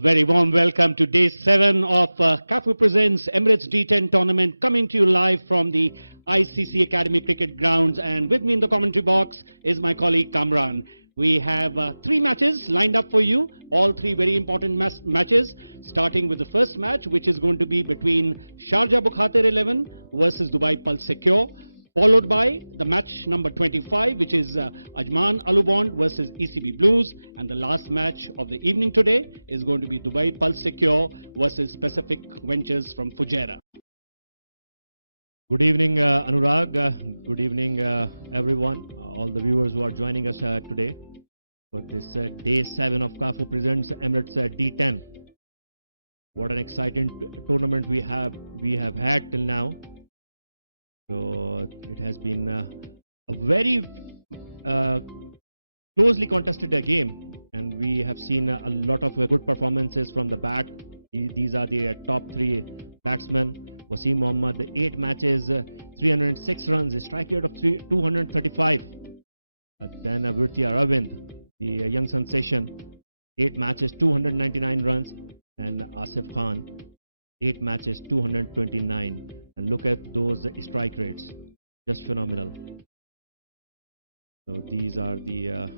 A very warm welcome to day 7 of CAFU Presents Emirates D10 Tournament, coming to you live from the ICC Academy Cricket Grounds. And with me in the commentary box is my colleague Kamran. We have 3 matches lined up for you, all 3 very important matches, starting with the first match, which is going to be between Sharjah Bukhatir 11 versus Dubai Pulse Secure, followed by the match number 25, which is Ajman Alubond versus ECB Blues. And the last match of the evening today is going to be Dubai Pulse Secure versus Pacific Ventures from Fujairah. Good evening, Anurag. Good evening, everyone, all the viewers who are joining us today for this day 7 of CAFU Presents Emirates D10. What an exciting tournament we have had till now. So it has been a very closely contested game, and we have seen a lot of good performances from the bat. These are the top 3 batsmen. Wasim Mohammad, the 8 matches, 306 runs, a strike rate of 235. Then Virti Aravind, the young sensation, 8 matches, 299 runs, and Asif Khan, 8 matches, 229. And look at those strike rates, just phenomenal. So these are the...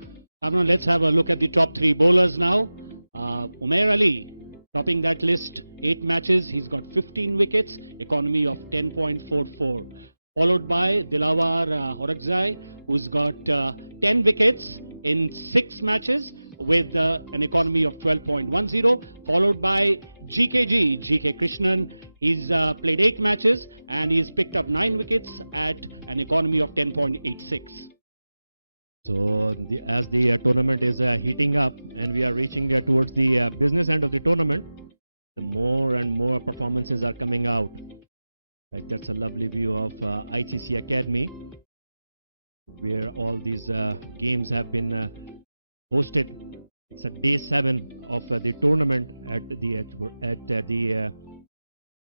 Let's have a look at the top 3 bowlers now. Umair Ali, topping that list, 8 matches, he's got 15 wickets, economy of 10.44. Followed by Dilawar Orakzai, who's got 10 wickets in 6 matches with an economy of 12.10. Followed by GK Krishnan. He's played 8 matches and he's picked up 9 wickets at an economy of 10.86. So as the tournament is heating up and we are reaching towards the business end of the tournament, the more and more performances are coming out. Like that's a lovely view of ICC Academy, where all these games have been hosted. It's a day 7 of the tournament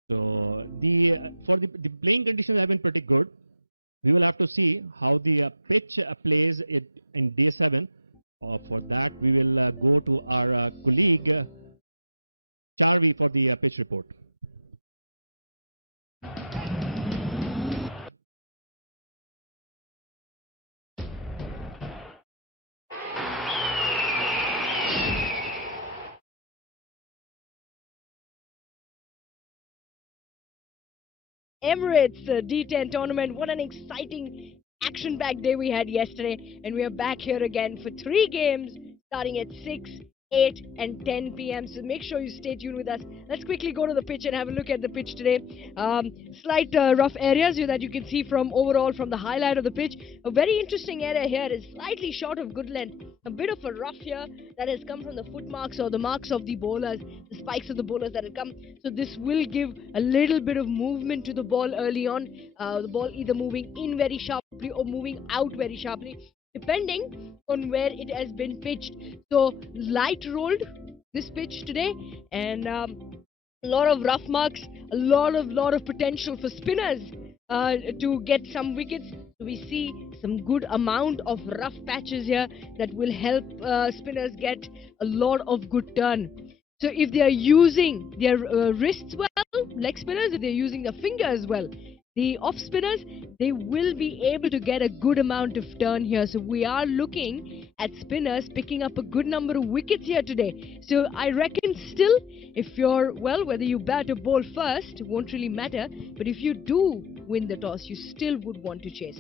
so the playing conditions have been pretty good. We will have to see how the pitch plays it in day 7. For that, we will go to our colleague Charvi for the pitch report. Emirates D10 Tournament. What an exciting action-packed day we had yesterday, and we are back here again for 3 games starting at 6, 8 and 10 p.m. So make sure you stay tuned with us. Let's quickly go to the pitch and have a look at the pitch today. Slight rough areas that you can see from overall from the highlight of the pitch. A very interesting area here is slightly short of good length. A bit of a rough here that has come from the foot marks or the marks of the bowlers, the spikes of the bowlers that have come. So this will give a little bit of movement to the ball early on. The ball either moving in very sharply or moving out very sharply, depending on where it has been pitched. So light rolled this pitch today, and a lot of rough marks, a lot of potential for spinners to get some wickets. So we see some good amount of rough patches here that will help spinners get a lot of good turn. So if they are using their wrists well, leg spinners, if they're using their fingers well, the off spinners, they will be able to get a good amount of turn here. So we are looking at spinners picking up a good number of wickets here today. So I reckon still, if you're, well, whether you bat or bowl first, won't really matter. But if you do win the toss, you still would want to chase.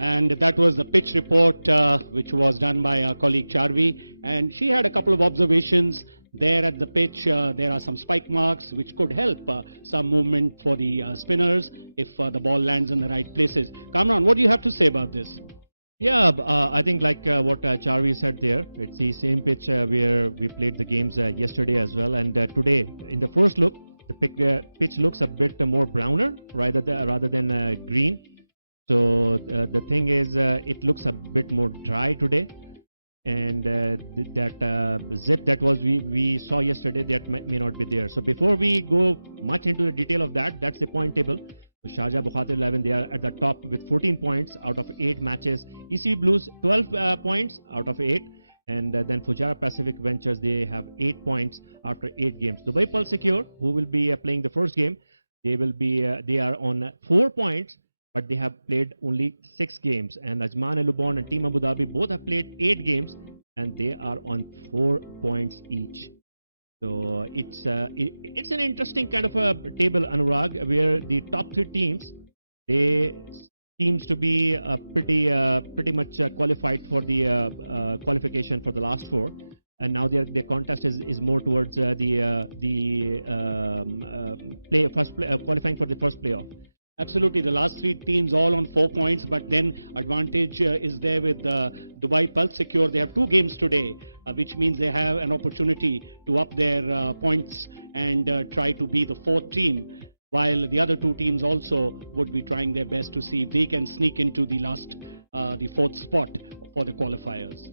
And that was the pitch report which was done by our colleague Charvi, and she had a couple of observations there at the pitch. There are some spike marks which could help some movement for the spinners if the ball lands in the right places. Kamran, what do you have to say about this? Yeah, I think like what Charvi said there, it's the same pitch where we played the games yesterday as well, and today in the first look the pitch looks a bit more browner rather than green. So the thing is, it looks a bit more dry today, and that zip that was we saw yesterday, that may not be there. So before we go much into the detail of that, that's the point table. So Sharjah Bukhatir 11, they are at the top with 14 points out of 8 matches. ECB Blues 12 points out of 8. And then Fujairah Pacific Ventures, they have 8 points after 8 games. Dubai Pulse Secure, who will be playing the first game, they are on 4 points, but they have played only 6 games. And Ajman Al Lubon and Team Abu Dhabi both have played 8 games, and they are on 4 points each. So it's an interesting kind of a table, Anurag, where the top 3 teams, they seems to be pretty much qualified for the qualification for the last 4, and now their contest is more towards qualifying for the first playoff. Absolutely, the last 3 teams all on 4 points, but then advantage is there with Dubai Pulse Secure. They have 2 games today, which means they have an opportunity to up their points and try to be the 4th team, while the other 2 teams also would be trying their best to see if they can sneak into the 4th spot for the qualifiers.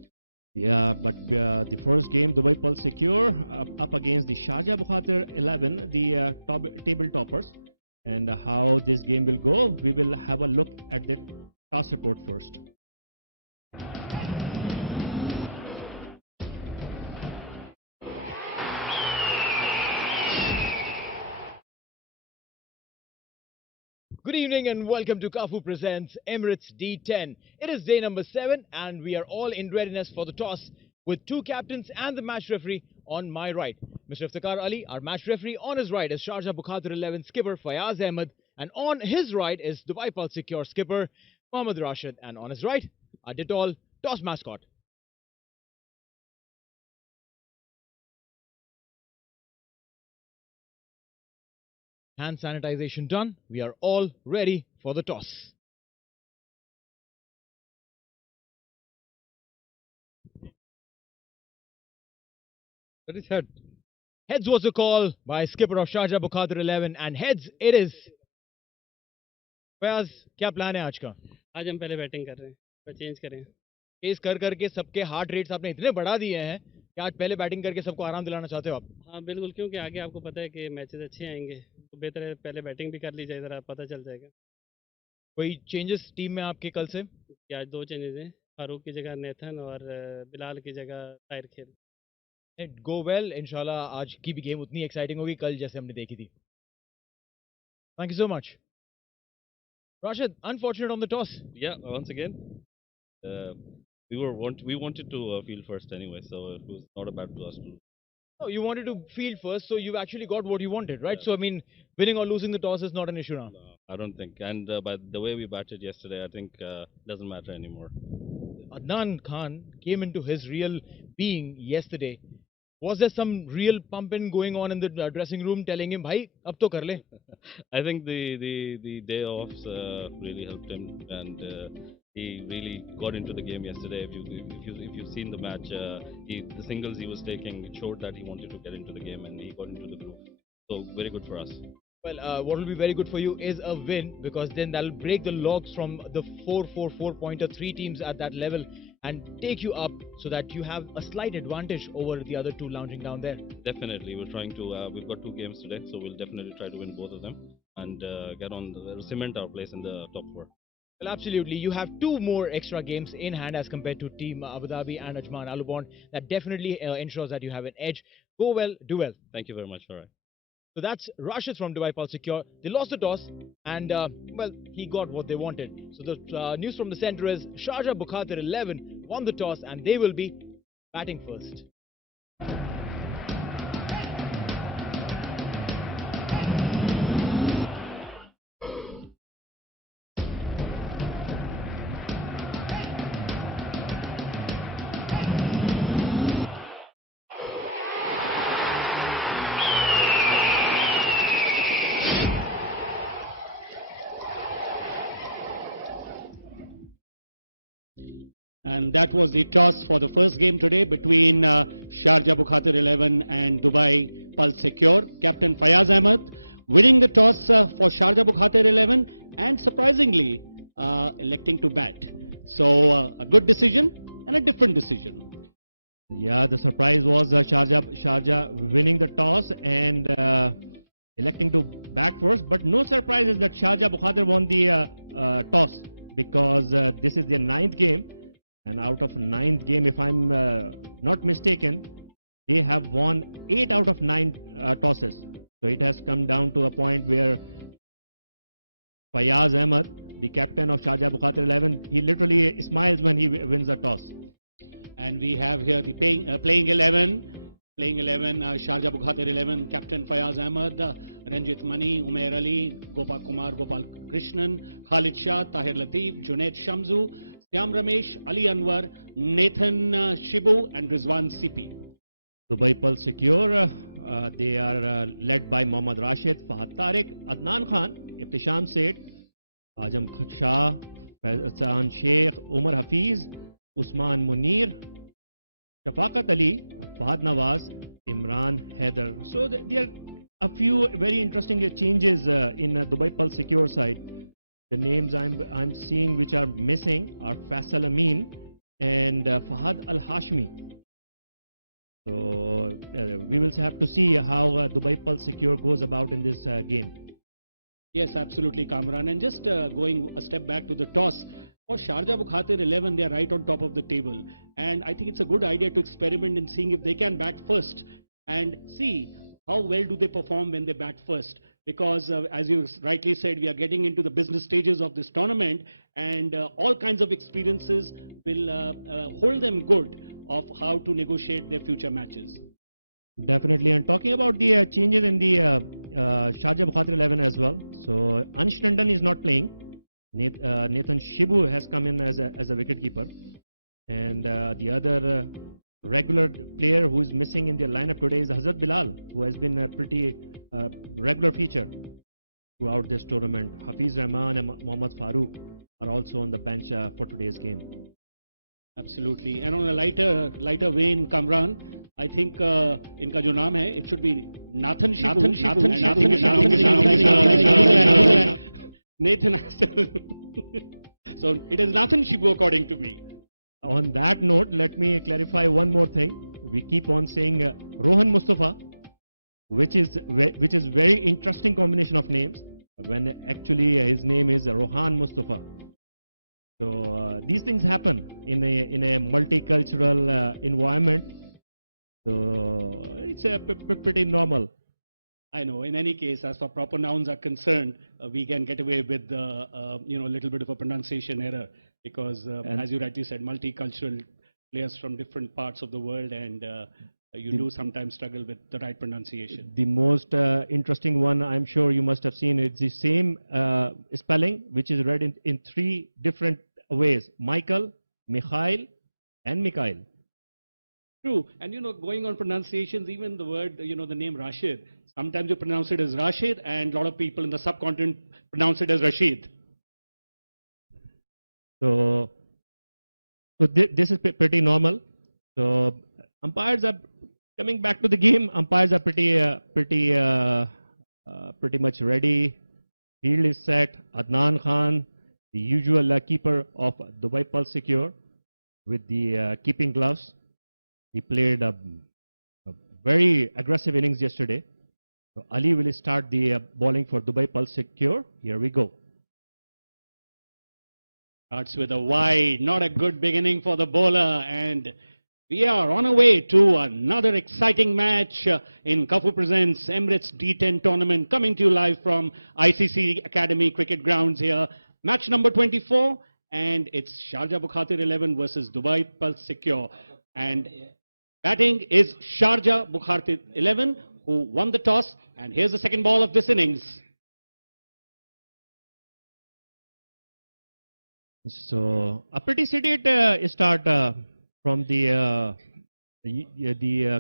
Yeah, but the first game, Dubai Pulse Secure up against the Sharjah Bukhatir 11, the table toppers. And how this game will go, we will have a look at the toss report first. Good evening and welcome to Kafu Presents Emirates D10. It is day number 7 and we are all in readiness for the toss with 2 captains and the match referee on my right. Mr. Iftikhar Ali, our match referee. On his right is Sharjah Bukhatir 11 skipper Fayaz Ahmed, and on his right is Dubai Pulse Secure skipper Mohammad Rashid, and on his right, our D10 toss mascot. Hand sanitization done. We are all ready for the toss. That is head. Heads was a call by skipper of Sharjah Bukhatir 11, and heads it is. Fayaz, क्या plan है आज का? आज हम पहले batting कर रहे हैं, पर चेंज करें। केस कर करके सबके हार्ट रेट्स आपने इतने बढ़ा दिए हैं कि आज पहले बैटिंग करके सबको आराम दिलाना चाहते हो आप? हाँ बिल्कुल, क्योंकि आगे आपको पता है कि मैचेस अच्छे आएंगे, तो बेहतर है पहले बैटिंग भी कर ली जाए, ज़रा पता चल जाएगा। कोई चेंजेस टीम में आपके कल से? कि आज 2 चेंजेस हैं, फारूक की जगह नेथन और बिलाल की जगह ताहिर खेल। गो वेल, इंशाल्लाह आज की भी गेम उतनी एक्साइटिंग होगी कल जैसे हमने देखी थी। Thank you so much. Rashid, unfortunate on the toss. Yeah, once again, we wanted to field first anyway, so it was not a bad toss. Oh, you wanted to field first, so you've actually got what you wanted, right? Yeah. So I mean, winning or losing the toss is not an issue now. No, I don't think. And by the way we batted yesterday, I think doesn't matter anymore. Adnan Khan came into his real being yesterday. Was there some real pumping going on in the dressing room telling him, "Bhai, ab to kar le"? I think the day offs really helped him, and he really got into the game yesterday. If you've seen the match, the singles he was taking showed that he wanted to get into the game, and he got into the groove. So very good for us. Well, what will be very good for you is a win, because then that'll break the logs from the 4-4-4 pointer 3 teams at that level and take you up so that you have a slight advantage over the other 2 lounging down there. Definitely, we're trying to. We've got 2 games today, so we'll definitely try to win both of them and get on cement our place in the top 4. Well, absolutely. You have 2 more extra games in hand as compared to Team Abu Dhabi and Ajman Al Lubon. That definitely ensures that you have an edge. Go well, do well. Thank you very much. All right. So that's Rashid from Dubai Pulse Secure. They lost the toss and, well, he got what they wanted. So the news from the centre is Sharjah Bukhatir 11 won the toss and they will be batting first. And that was the toss for the first game today between Sharjah Bukhatir 11 and Dubai Pulse Secure, Captain Fayaz Ahmed, winning the toss for Sharjah Bukhatir 11 and surprisingly electing to bat. So a good decision and a different decision. Yeah, the surprise was Sharjah winning the toss and electing to bat first. But no surprise is that Sharjah Bukhatir won the toss because this is their 9th game. And out of 9th game, if I'm not mistaken, they have won 8 out of 9 tosses. So it has come down to a point where Fayaz Ahmed, the captain of Sharjah Bukhatir 11, he literally smiles when he wins the toss. And we have here the playing 11, Sharjah Bukhatir 11, Captain Fayaz Ahmed, Ranjit Mani, Umair Ali, Gopal Kumar, Gopal Krishnan, Khalid Shah, Tahir Latif, Junaid Shamsu, Syam Ramesh, Ali Anwar, Nathan Shibu and Rizwan Sipi. Dubai Pulse Secure, they are led by Mohammad Rashid, Fahad Tariq, Adnan Khan, Iftisham Seth, Ajam Shah, Faizan Sheikh, Umar Hafiz, Usman Munir, Shafaqat Ali, Fahad Nawaz, Imran Haider. So there are a few very interesting changes in Dubai Pulse Secure side. The names I'm seeing which are missing are Faisal Amin and Fahad Al Hashmi. So we will have to see how Dubai Pulse Secure goes about in this game. Yes, absolutely, Kamran. And just going a step back to the toss, for Sharjah Bukhatir 11, they are right on top of the table. And I think it's a good idea to experiment in seeing if they can bat first and see how well do they perform when they bat first. Because as you rightly said, we are getting into the business stages of this tournament and all kinds of experiences will hold them good of how to negotiate their future matches. Definitely. And talking about the changes in the Sharjah Bukhatir 11 as well. So Anish Tandon is not playing. Nathan Shibu has come in as a wicketkeeper. And the other regular player who is missing in their lineup today is Hazrat Bilal, who has been a pretty regular feature throughout this tournament. Hafiz Rahman and Mohammad Farooq are also on the bench for today's game. Absolutely. And on a lighter vein, Kamran, I think inka jo naam hai, it should be Nathan Shibu. Nathan. So it is Nathan Shibu according to me. On that note, let me clarify one more thing. We keep on saying Rohan Mustafa, which is very interesting combination of names, when actually his name is Rohan Mustafa. So these things happen in a multicultural environment. So it's pretty normal. I know. In any case, as far proper nouns are concerned, we can get away with a little bit of a pronunciation error because, as you rightly said, multicultural players from different parts of the world, and you do sometimes struggle with the right pronunciation. The most interesting one, I'm sure you must have seen, it's the same spelling, which is read in 3 different ways: Michael, Mikhail, and Mikhail. True. And going on pronunciations, even the word, the name Rashid, sometimes you pronounce it as Rashid, and a lot of people in the subcontinent pronounce it as Rashid. So this is pretty normal. So umpires are coming back to the game. Umpires are pretty much ready. Field is set. Adnan Khan, the usual keeper of Dubai Pulse Secure, with the keeping gloves. He played a very aggressive innings yesterday. So Ali will start the bowling for Dubai Pulse Secure. Here we go. Starts with a wide, not a good beginning for the bowler, and we are on our way to another exciting match in Kafu Presents Emirates D10 Tournament, coming to you live from ICC Academy Cricket Grounds here. Match number 24, and it's Sharjah Bukhatir 11 versus Dubai Pulse Secure. And batting is Sharjah Bukhatir 11, who won the toss, and here's the second ball of this innings. So a pretty sedate start from the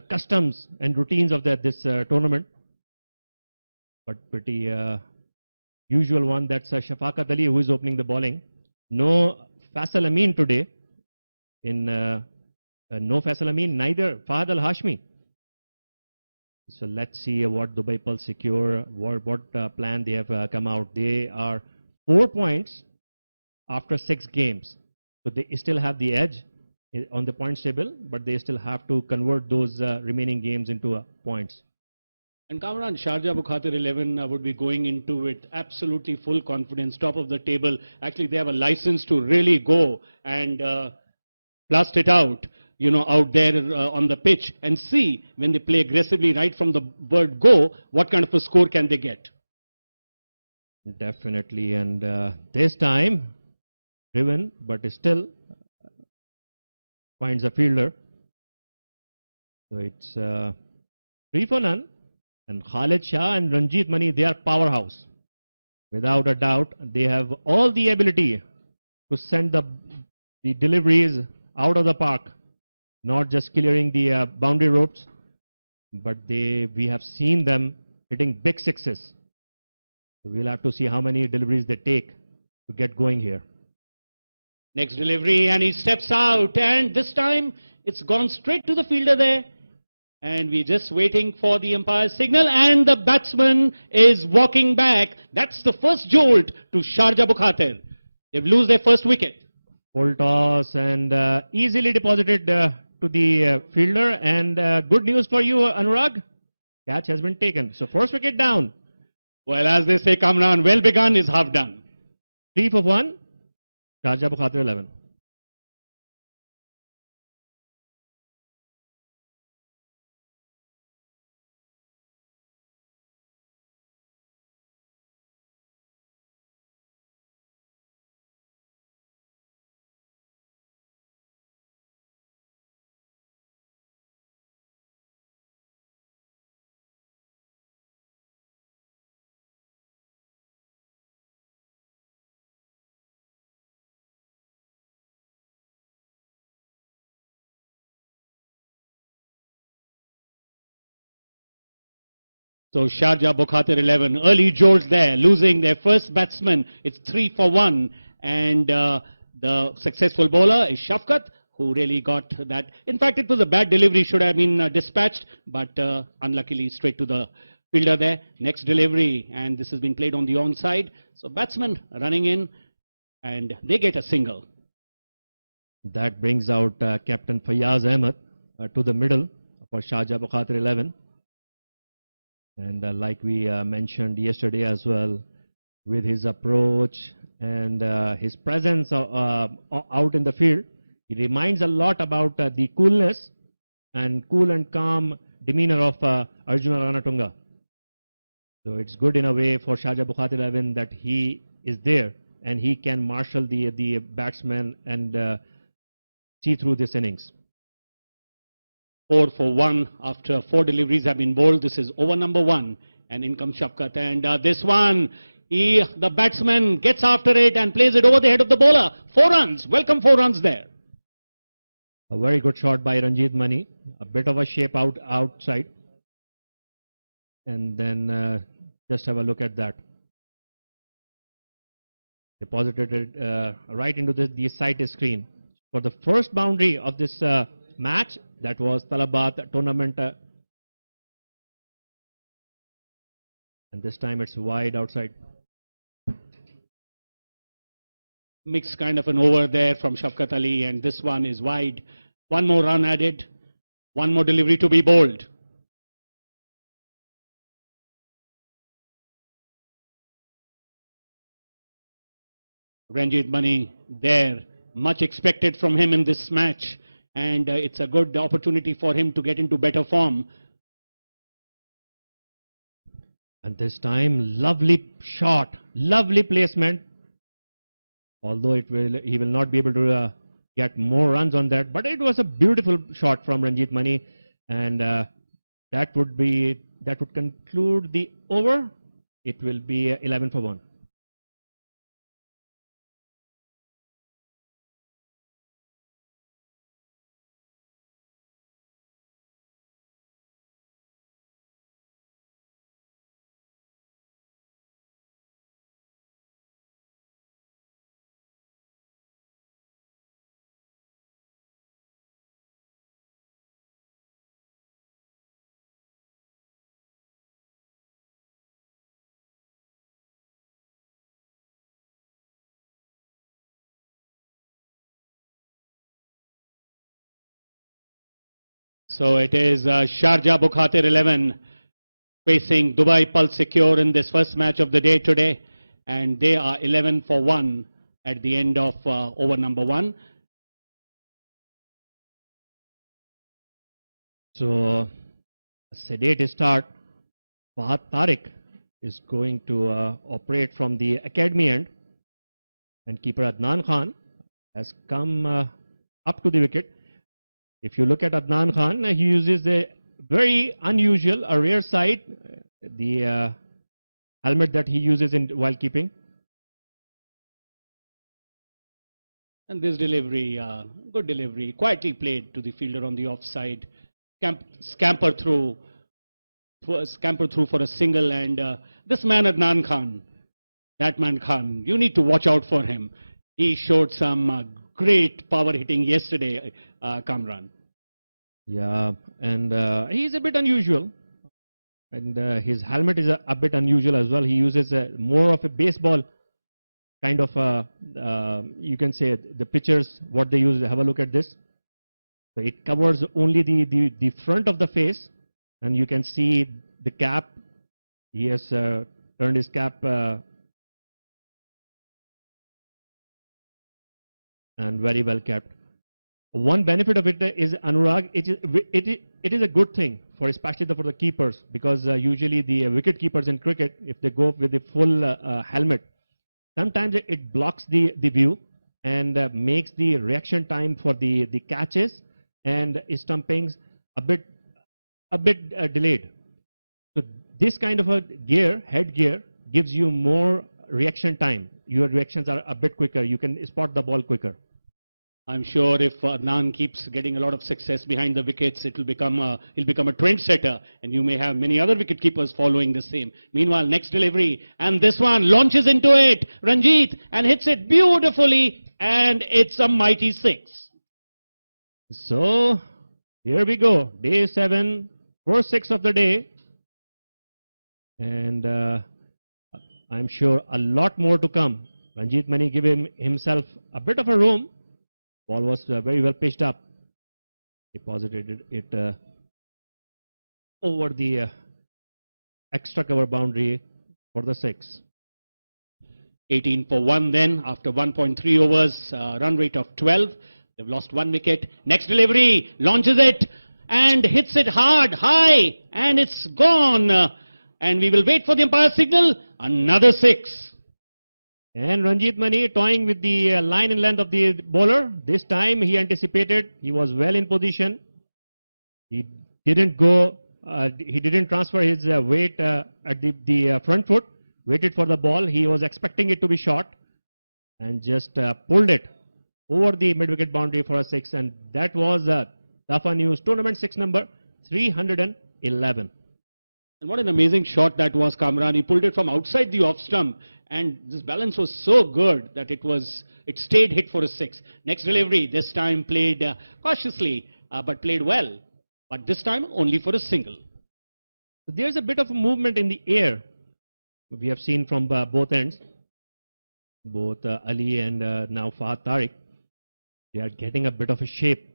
customs and routines of this tournament, but pretty usual one. That's Shafaqat Ali who is opening the bowling. No Faisal Amin today. No Faisal Amin, neither Fahad Al Hashmi. So let's see what Dubai Pulse secure, what plan they have come out. They are 4 points after 6 games. So they still have the edge on the points table, but they still have to convert those remaining games into points. And Kamran, Sharjah Bukhatir 11 would be going into it absolutely full confidence, top of the table. Actually, they have a license to really go and blast it out, you know, out there on the pitch and see when they play aggressively right from the word go, what kind of a score can they get? Definitely, and this time, driven, but still finds a fielder. So it's 3 for none. And Khalid Shah and Ranjit Mani, they are powerhouse. Without a doubt, they have all the ability to send the deliveries out of the park, not just clearing the boundary ropes, but we have seen them hitting big sixes. So we'll have to see how many deliveries they take to get going here. Next delivery, and he steps out, and this time it's gone straight to the fielder there. And we're just waiting for the umpire's signal, and the batsman is walking back. That's the first jolt to Sharjah Bukhatir. They've lose their first wicket. Full toss and easily deposited to the fielder. And good news for you, Anurag. Catch has been taken. So first wicket down. Well, as they say, Kamran, well begun is half done. 3 for 1. Sharjah Bukhatir 11. So Sharjah Bukhatir 11, early jolt there, losing their first batsman. It's 3 for 1. And the successful bowler is Shafqat, who really got that. In fact, it was a bad delivery, should have been dispatched, but unluckily straight to the fielder there. Next delivery, and this has been played on the onside. So batsman running in, and they get a single. That brings out Captain Fayaz Ahmed to the middle for Sharjah Bukhatir 11. And like we mentioned yesterday as well, with his approach and his presence out in the field, he reminds a lot about the coolness and cool and calm demeanor of Arjuna Ranatunga. So it's good in a way for Sharjah Bukhatir 11 that he is there and he can marshal the batsmen and see through this innings. 4 for 1 after 4 deliveries have been bowled. This is over number 1, and in comes Shafqat. And this one, the batsman gets after it and plays it over the head of the bowler. 4 runs, welcome 4 runs there. A very good shot by Ranjit Mani, a bit of a shape outside. And then just have a look at that. Deposited it right into the side screen. For the first boundary of this match, that was Talabat tournament. And this time it's wide outside. Mixed kind of an over there from Shafqat Ali, and this one is wide. 1 more run added, 1 more delivery to be bowled. Ranjit Mani there, much expected from him in this match, and it's a good opportunity for him to get into better form. And this time, lovely shot, lovely placement. Although he will not be able to get more runs on that, but it was a beautiful shot from Ranjit Mani, and that would conclude the over. It will be 11 for 1. So it is Sharjah Bukhatir 11 facing Dubai Pulse Secure in this first match of the day today. And they are 11 for 1 at the end of over number 1. So, sedate start. Fahad Tariq is going to operate from the academy end. And keeper Adnan Khan has come up to the wicket. If you look at Adnan Khan, he uses a very unusual, a rare sight, the helmet that he uses while keeping. And this delivery, good delivery, quietly played to the fielder on the offside. Scamper through for a single, and this man Adnan Khan, that man Khan, you need to watch out for him. He showed some great power hitting yesterday, Kamran. Yeah, and he's a bit unusual, and his helmet is a bit unusual as well. He uses more of a baseball kind of, you can say, the pitchers, what they use. Have a look at this. So it covers only the front of the face, and you can see the cap. He has turned his cap and very well kept. One benefit of it is Anurag. It is a good thing for especially for the keepers, because usually the wicket keepers in cricket, if they go with the full helmet, sometimes it blocks the view and makes the reaction time for the catches and stumpings a bit delayed. So this kind of a headgear gives you more reaction time. Your reactions are a bit quicker. You can spot the ball quicker. I'm sure if Adnan keeps getting a lot of success behind the wickets, he'll become a trendsetter, and you may have many other wicket keepers following the same. Meanwhile, next delivery, and this one launches into it, Ranjit, and hits it beautifully, and it's a mighty 6. So here we go, day 7, first 6 of the day, and I'm sure a lot more to come. Ranjit Mani gave himself a bit of a room. Ball was very well pitched up. Deposited it over the extra cover boundary for the 6. 18 for 1 then, after 1.3 overs, run rate of 12. They've lost 1 wicket. Next delivery, launches it and hits it hard, high, and it's gone. And we will wait for the umpire signal. Another 6. And Ranjit Mani toying with the line and length of the bowler. This time he anticipated. He was well in position. He didn't go. He didn't transfer his weight at the front foot. Waited for the ball. He was expecting it to be short, and just pulled it over the mid-wicket boundary for a 6. And that was Dafa News Tournament 6 number 311. And what an amazing shot that was, Kamran. He pulled it from outside the off stump, and this balance was so good that it stayed hit for a 6. Next delivery, this time played cautiously, but played well. But this time only for a single. So there's a bit of a movement in the air. We have seen from both ends, both Ali and now Fahad Tariq. They are getting a bit of a shape,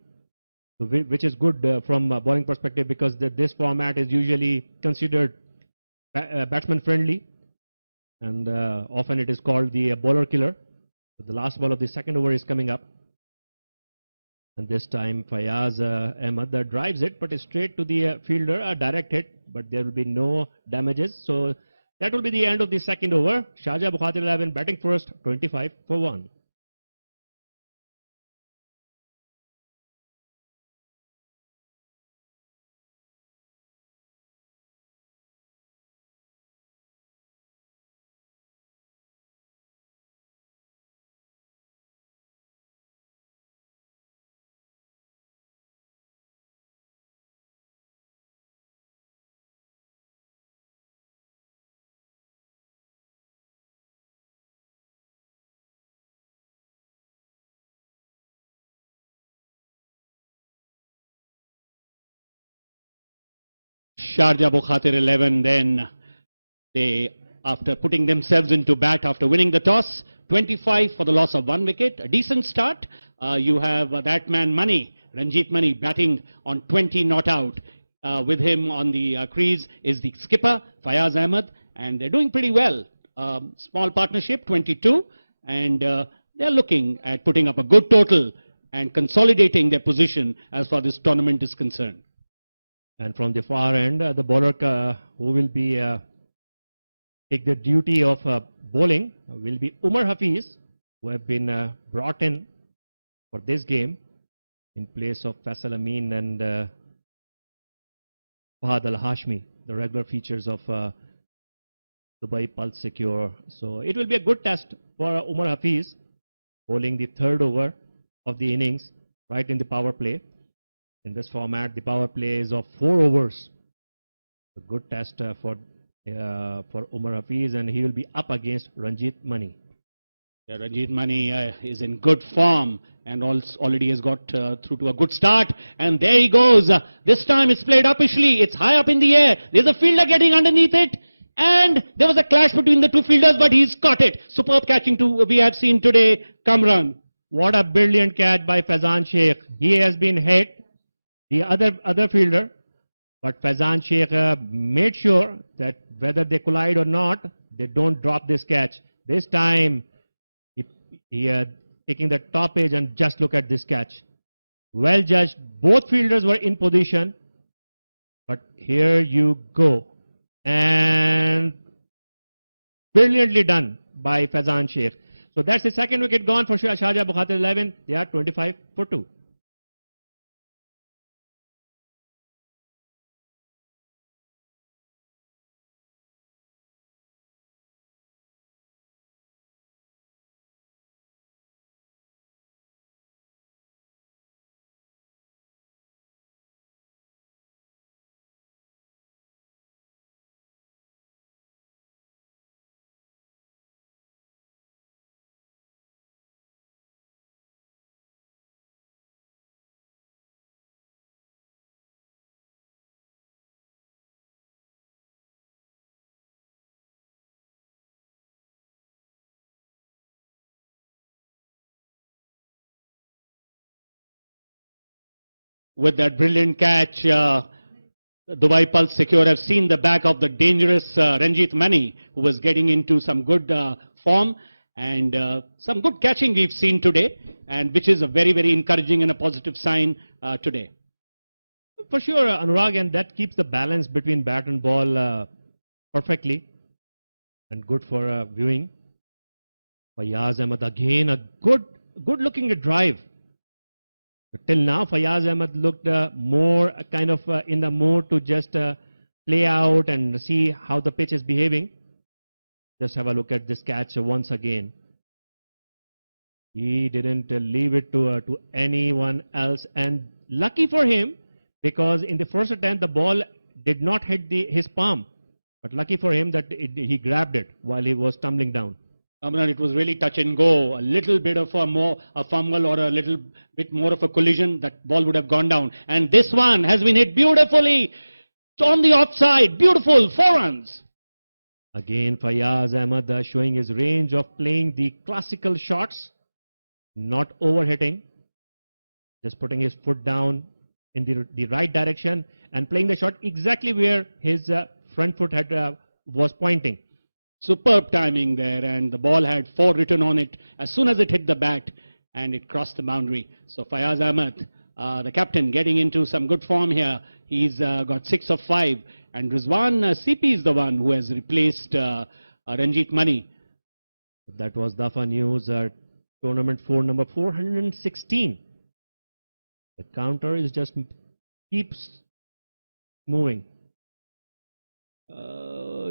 which is good from a bowling perspective, because this format is usually considered batsman friendly, and often it is called the bowler killer. So the last ball of the second over is coming up, and this time Fayaz Ahmed drives it, but straight to the fielder, a direct hit, but there will be no damages. So that will be the end of the second over. Sharjah Bukhatir 11 batting first, 25 for 1. Sharjah Bukhatir 11 then, they, after putting themselves into bat after winning the toss, 25 for the loss of 1 wicket. A decent start. You have that man Mani Ranjit Mani batting on 20 not out. With him on the crease is the skipper, Fayaz Ahmed, and they're doing pretty well. Small partnership, 22, and they're looking at putting up a good total and consolidating their position as far as this tournament is concerned. And from the far end, the bowler who will be take the duty of bowling will be Umar Hafiz, who have been brought in for this game in place of Faisal Amin and Fahad Al-Hashmi, the regular features of Dubai Pulse Secure. So it will be a good test for Umar Hafiz, bowling the third over of the innings right in the power play. In this format, the power play is of 4 overs. A good test for Umar Hafiz, and he will be up against Ranjit Mani. Yeah, Ranjit Mani is in good form and already has got through to a good start. And there he goes. This time it's played uppishly. It's high up in the air. There's a fielder getting underneath it. And there was a clash between the two fielders, but he's caught it. Superb catching we have seen today, Kamran. What a brilliant catch by Faizan Sheikh. He has been hit, the other fielder, but Faizan Sheikh made sure that whether they collide or not, they don't drop this catch. This time, he taking the top edge, and just look at this catch. Well judged. Both fielders were in position, but here you go. And brilliantly done by Faizan Sheikh. So that's the second wicket gone for Sharjah Bukhatir 11. They are 25 for 2. With that brilliant catch, Dubai Pulse Secure have seen the back of the dangerous Ranjit Mani, who was getting into some good form, and some good catching we've seen today, and which is a very, very encouraging and a positive sign today. For sure, Anurag, and that keeps the balance between bat and ball perfectly, and good for viewing. Fayaz Ahmed again, a good looking drive. Till now, Fayaz Ahmed looked more kind of in the mood to just play out and see how the pitch is behaving. Just have a look at this catch once again. He didn't leave it to anyone else, and lucky for him, because in the first attempt the ball did not hit his palm. But lucky for him that he grabbed it while he was tumbling down. Amran, it was really touch and go. A little bit of a fumble or a little bit more of a collision, that ball would have gone down. And this one has been hit beautifully on the offside. Beautiful, 4 runs. Again, Fayaz Ahmed showing his range of playing the classical shots, not overhitting, just putting his foot down in the right direction and playing the shot exactly where his front foot was pointing. Superb timing there, and the ball had 4 written on it as soon as it hit the bat, and it crossed the boundary. So Fayaz Ahmed, the captain, getting into some good form here. He's got 6 of 5, and Rizwan CP is the one who has replaced Ranjit Mani. That was Dafa News, tournament 4, number 416. The counter is just keeps moving.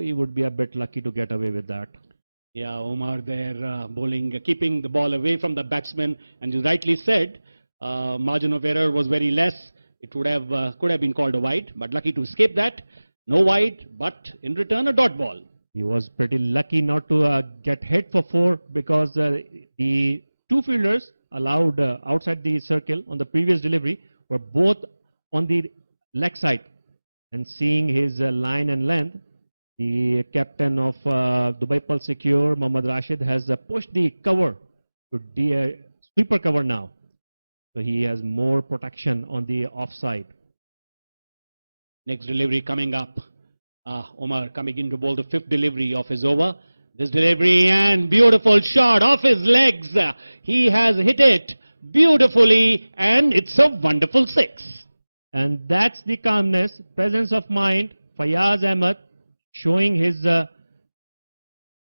He would be a bit lucky to get away with that. Yeah, Omar there bowling, keeping the ball away from the batsman, and you rightly said, margin of error was very less. It would have could have been called a wide, but lucky to escape that. No wide, but in return a dot ball. He was pretty lucky not to get hit for 4, because the 2 fielders allowed outside the circle on the previous delivery were both on the leg side. And seeing his line and length, the captain of Dubai Pulse Secure, Mohammad Rashid, has pushed the cover to sweeper cover now. So he has more protection on the offside. Next delivery coming up. Omar coming in to bowl the fifth delivery of his over. This delivery and beautiful shot off his legs. He has hit it beautifully and it's a wonderful six. And that's the calmness, presence of mind, Fayaz Ahmed showing his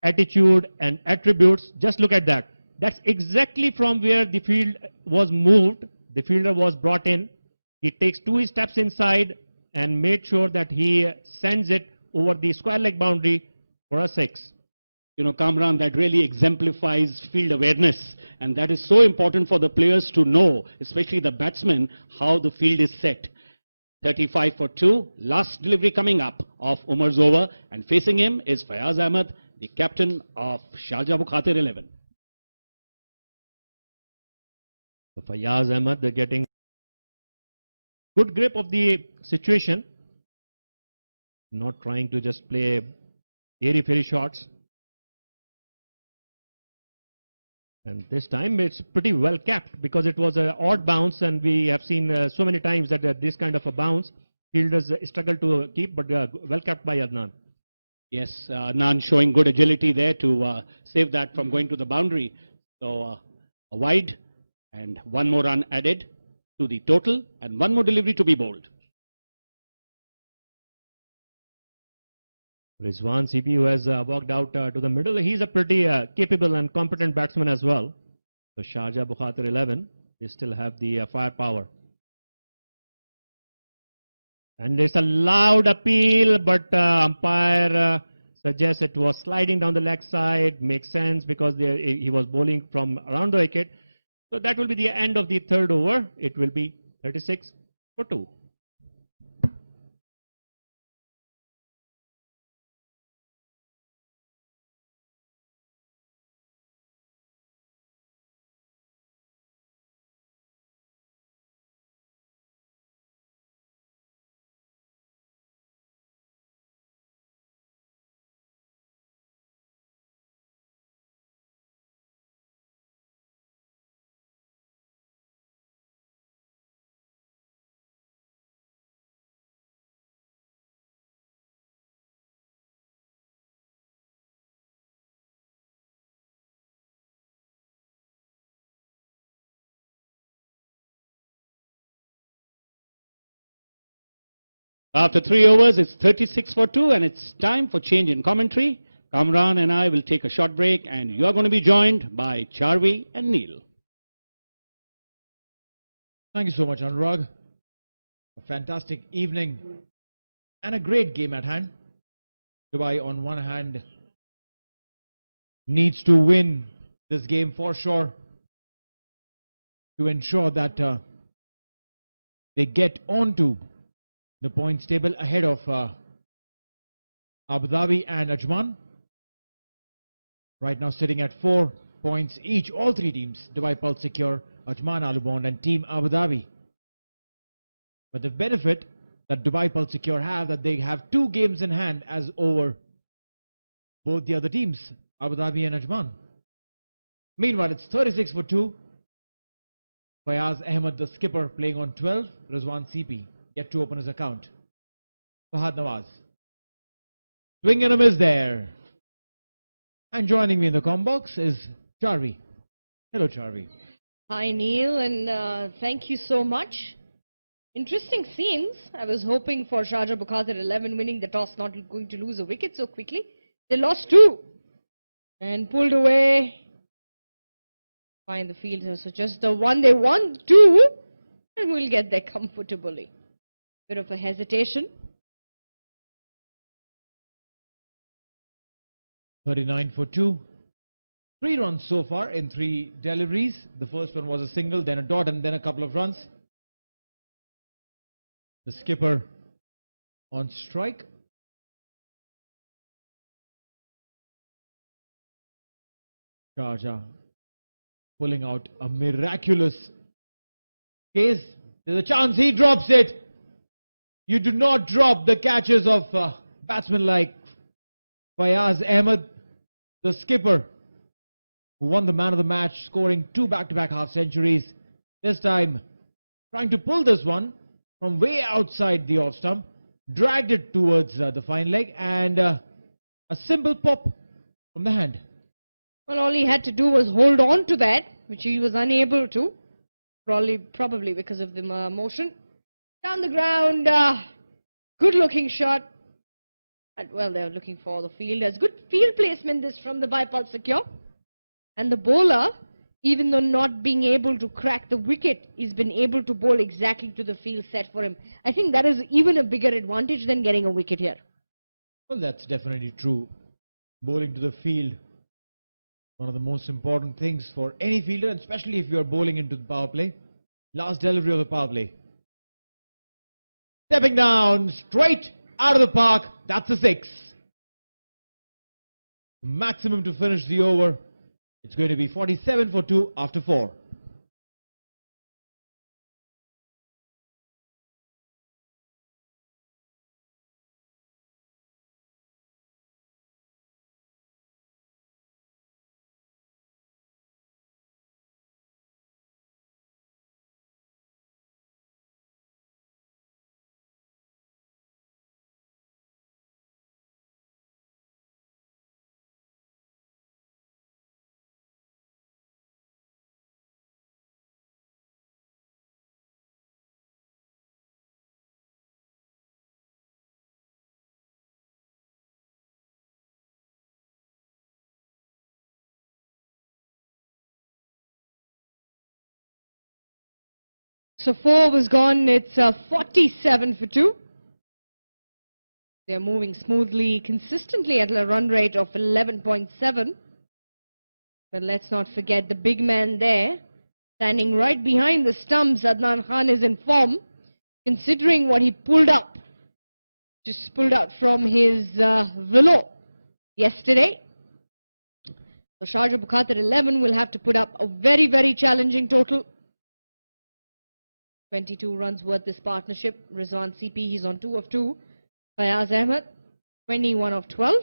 attitude and attributes. Just look at that. That's exactly from where the field was moved. The fielder was brought in. He takes 2 steps inside and made sure that he sends it over the square leg boundary for a six. You know, Kamran, that really exemplifies field awareness. And that is so important for the players to know, especially the batsmen, how the field is set. 35 for 2. Last delivery coming up of Umar's over. And facing him is Fayaz Ahmed, the captain of Sharjah Bukhatir 11. So Fayaz Ahmed, they're getting good grip of the situation. Not trying to just play airy-fairy shots. And this time it's pretty well kept because it was an odd bounce, and we have seen so many times that this kind of a bounce fielders struggle to keep, but well kept by Adnan. Yes, Adnan showing good agility there to save that from going to the boundary. So a wide and 1 more run added to the total and 1 more delivery to be bowled. Rizwan CP, who has walked out to the middle, he's a pretty capable and competent batsman as well. So Sharjah Bukhatir 11, they still have the firepower. And it's a loud appeal, but umpire suggests it was sliding down the leg side. Makes sense because he was bowling from around the wicket. So that will be the end of the third over. It will be 36 for 2. After 3 overs, it's 36 for 2, and it's time for change in commentary. Kamran and I will take a short break, and you're going to be joined by Charvi and Neil. Thank you so much, Anurag. A fantastic evening and a great game at hand. Dubai, on one hand, needs to win this game for sure to ensure that they get onto the points table ahead of Abu Dhabi and Ajman. Right now sitting at 4 points each, all 3 teams, Dubai Pulse Secure, Ajman Alubond and Team Abu Dhabi. But the benefit that Dubai Pulse Secure have, that they have 2 games in hand as over both the other teams, Abu Dhabi and Ajman. Meanwhile, it's 36 for 2. Fayaz Ahmed, the skipper, playing on 12. Rizwan CP yet to open his account. Fahad Nawaz. Swingingham is there. And joining me in the comm box is Charvi. Hello, Charvi. Hi, Neil, and thank you so much. Interesting scenes. I was hoping for Sharjah Bukhatir 11 winning the toss, not going to lose a wicket so quickly. They lost 2 and pulled away. Find the field, so just the one they want, 2, and we'll get there comfortably. Bit of a hesitation. 39 for 2. 3 runs so far in 3 deliveries. The first one was a single, then a dot, and then a couple of runs. The skipper on strike. Sharjah pulling out a miraculous case. There's a chance he drops it. You do not drop the catches of batsmen like Fayaz Ahmed, the skipper, who won the man of the match, scoring 2 back-to-back half centuries. This time, trying to pull this one from way outside the off stump, dragged it towards the fine leg, and a simple pop from the hand. Well, all he had to do was hold on to that, which he was unable to. Probably because of the motion. Down the ground, good looking shot. Well, they were looking for the fielders. Good field placement this from the bipulse secure. And the bowler, even though not being able to crack the wicket, he's been able to bowl exactly to the field set for him. I think that is even a bigger advantage than getting a wicket here. Well, that's definitely true. Bowling to the field, one of the most important things for any fielder, and especially if you're bowling into the power play. Last delivery of the power play. Stepping down, straight out of the park. That's a 6. Maximum to finish the over. It's going to be 47 for 2 after 4. So 4 was gone. It's 47 for 2. They're moving smoothly, consistently at a run rate of 11.7. But let's not forget the big man there, standing right behind the stumps. Adnan Khan is in form, considering what he pulled up. Just pulled out from his willow yesterday. So Sharjah Bukhatir 11 will have to put up a very, very challenging total. 22 runs worth this partnership. Rizwan CP, he's on 2 of 2. Fayaz Ahmed, 21 of 12.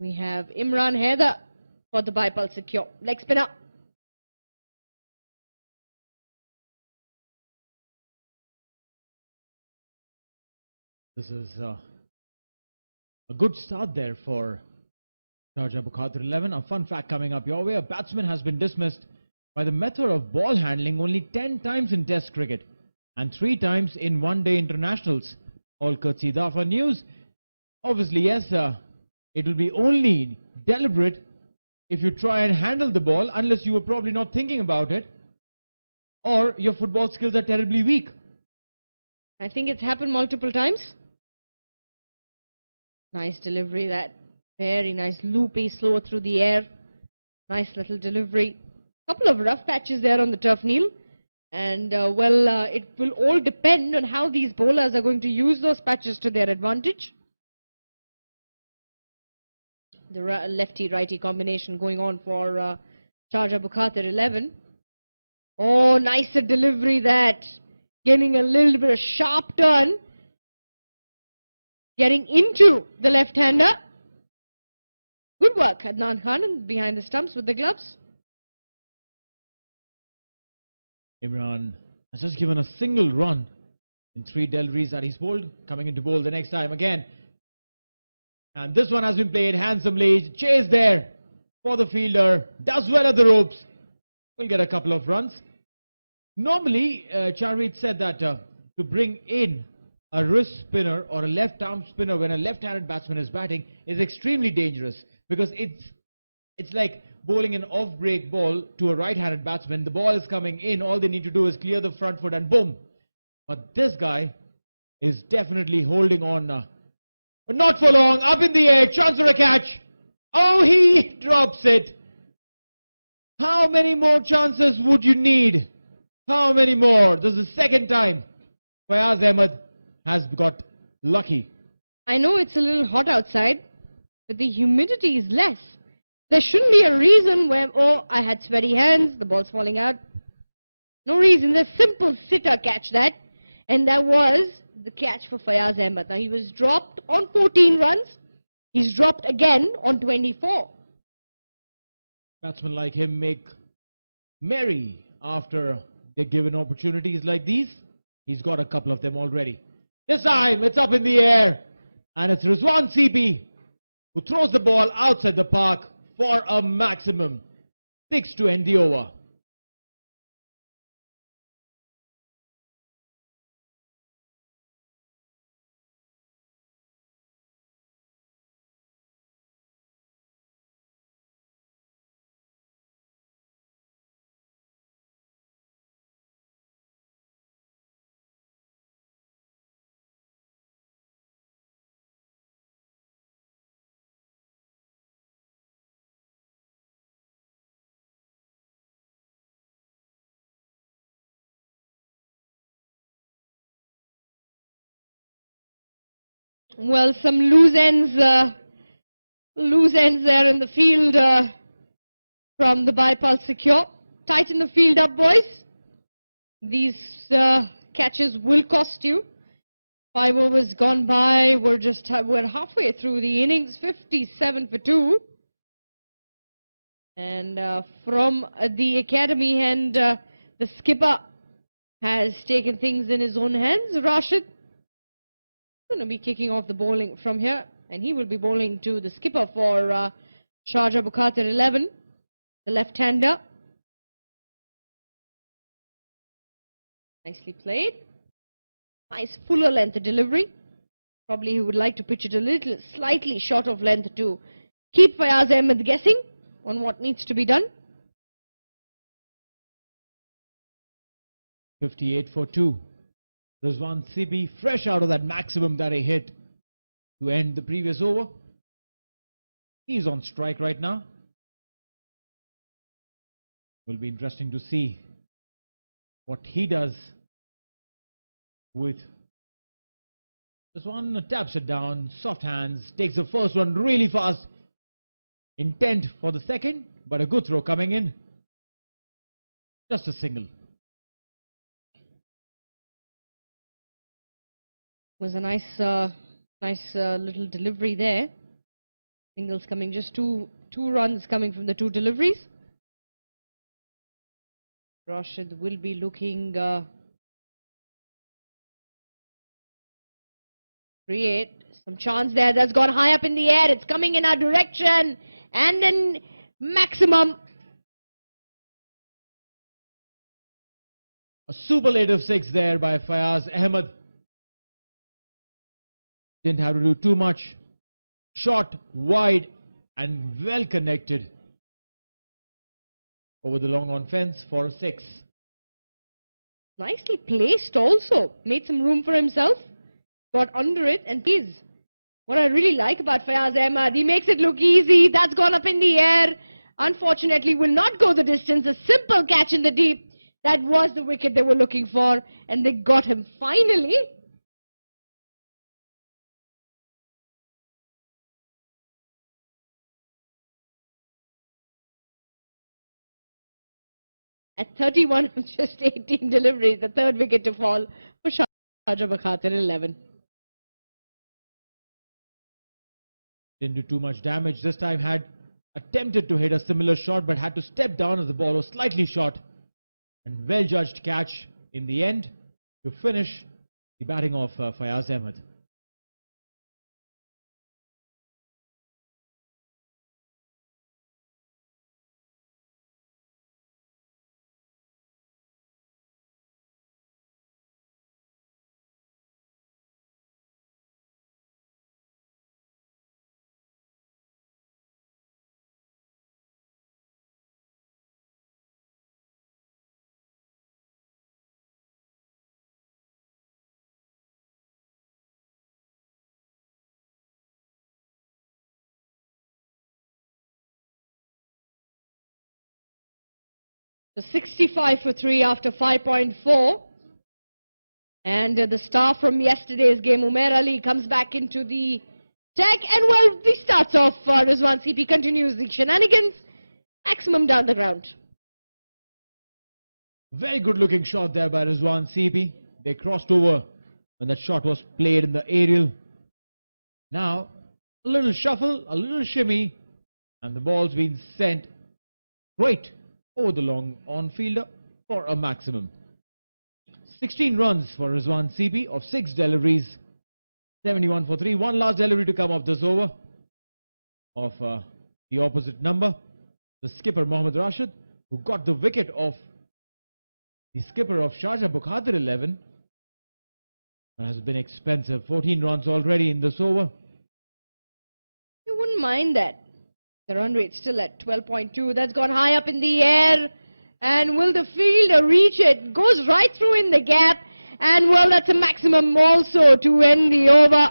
We have Imran Haider for the bipulse secure. Leg spinner. This is a good start there for Sharjah Bukhatir 11. A fun fact coming up your way. A batsman has been dismissed by the method of ball handling only 10 times in Test cricket and 3 times in one-day internationals. All courtesy Dafa News. Obviously, yes, it will be only deliberate if you try and handle the ball, unless you were probably not thinking about it, or your football skills are terribly weak. I think it's happened multiple times. Nice delivery, that. Very nice loopy, slow through the air. Nice little delivery. Couple of rough patches there on the turf, Neil. And, it will all depend on how these bowlers are going to use those patches to their advantage. The lefty-righty combination going on for Sharjah Bukhatir 11. Oh, nicer delivery that. Getting a little bit of sharp turn. Getting into the left-hander. Good work, Adnan Khan, behind the stumps with the gloves. Imran has just given a single run in 3 deliveries that he's bowled. Coming into bowl the next time again. And this one has been played handsomely. Chase there for the fielder. Does well at the ropes. Will get a couple of runs. Normally, Charveet said that to bring in a wrist spinner or a left arm spinner when a left-handed batsman is batting is extremely dangerous, because it's like bowling an off-break ball to a right-handed batsman. The ball is coming in. All they need to do is clear the front foot and boom. But this guy is definitely holding on. But not for long. Up in the air. Chance for a catch. Oh, he drops it. How many more chances would you need? How many more? This is the second time Fayaz Ahmed has got lucky. I know it's a little hot outside, but the humidity is less. There shouldn't be a reason where, oh, I had sweaty hands, the ball's falling out. No reason. The simple sitter catch that. And that was the catch for Fayaz Ahmed. Now, he was dropped on 14 runs. He's dropped again on 24. Batsmen like him make merry after they're given opportunities like these. He's got a couple of them already. This time it's up in the air, and it's Rizwan CP who throws the ball outside the park for a maximum 6 to end the over. Well, some loose ends there in the field from the Bipulse Secure. Tighten the field up, boys. These catches will cost you. 5 overs gone by. We're halfway through the innings. 57 for 2. And from the academy end, the skipper has taken things in his own hands. Rashid going to be kicking off the bowling from here, and he will be bowling to the skipper for Sharjah Bukhatir 11, the left-hander. Nicely played. Nice fuller length delivery. Probably he would like to pitch it a little slightly short of length to keep Fayaz Ahmed guessing on what needs to be done. 58 for 2. Rizwan CP fresh out of that maximum that he hit to end the previous over. He's on strike right now. Will be interesting to see what he does with this one. Taps it down, soft hands, takes the first one really fast. Intent for the second, but a good throw coming in. Just a single. Was a nice little delivery there. Singles coming, just two runs coming from the 2 deliveries. Rashid will be looking create some chance there. That's gone high up in the air. It's coming in our direction, and then maximum. A superlative 6 there by Fayaz Ahmed. Didn't have to do too much. Short, wide, and well connected over the long on fence for a 6. Nicely placed also. Made some room for himself. Got under it, and he's what I really like about Fayaz Ahmed. He makes it look easy. That's gone up in the air. Unfortunately, will not go the distance. A simple catch in the deep. That was the wicket they were looking for, and they got him finally. At 31 of just 18 deliveries, the 3rd wicket to fall for Sharjah Bukhatir 11. Didn't do too much damage. This time had attempted to hit a similar shot, but had to step down as the ball was slightly short. And well judged catch in the end to finish the batting of Fayaz Ahmed. So 65 for 3 after 5.4. And the star from yesterday's game, Umair Ali, comes back into the deck. And well, the starts off Rizwan CP, continues the shenanigans. Maximum down the ground. Very good looking shot there by Rizwan CP. They crossed over when that shot was played in the aerial. Now, A little shuffle, a little shimmy, and the ball's been sent straight over the long on-fielder for a maximum. 16 runs for Rizwan CP of 6 deliveries, 71 for 3. One last delivery to come off this over of the opposite number. The skipper Mohammad Rashid, who got the wicket of the skipper of Sharjah Bukhatir 11. That has been expensive. 14 runs already in this over. You wouldn't mind that. The run rate's still at 12.2. That's gone high up in the air. And will the fielder reach it? Goes right through in the gap. And well, that's a maximum also to end the over.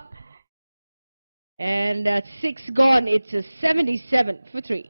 And that's 6 gone. It's a 77 for 3.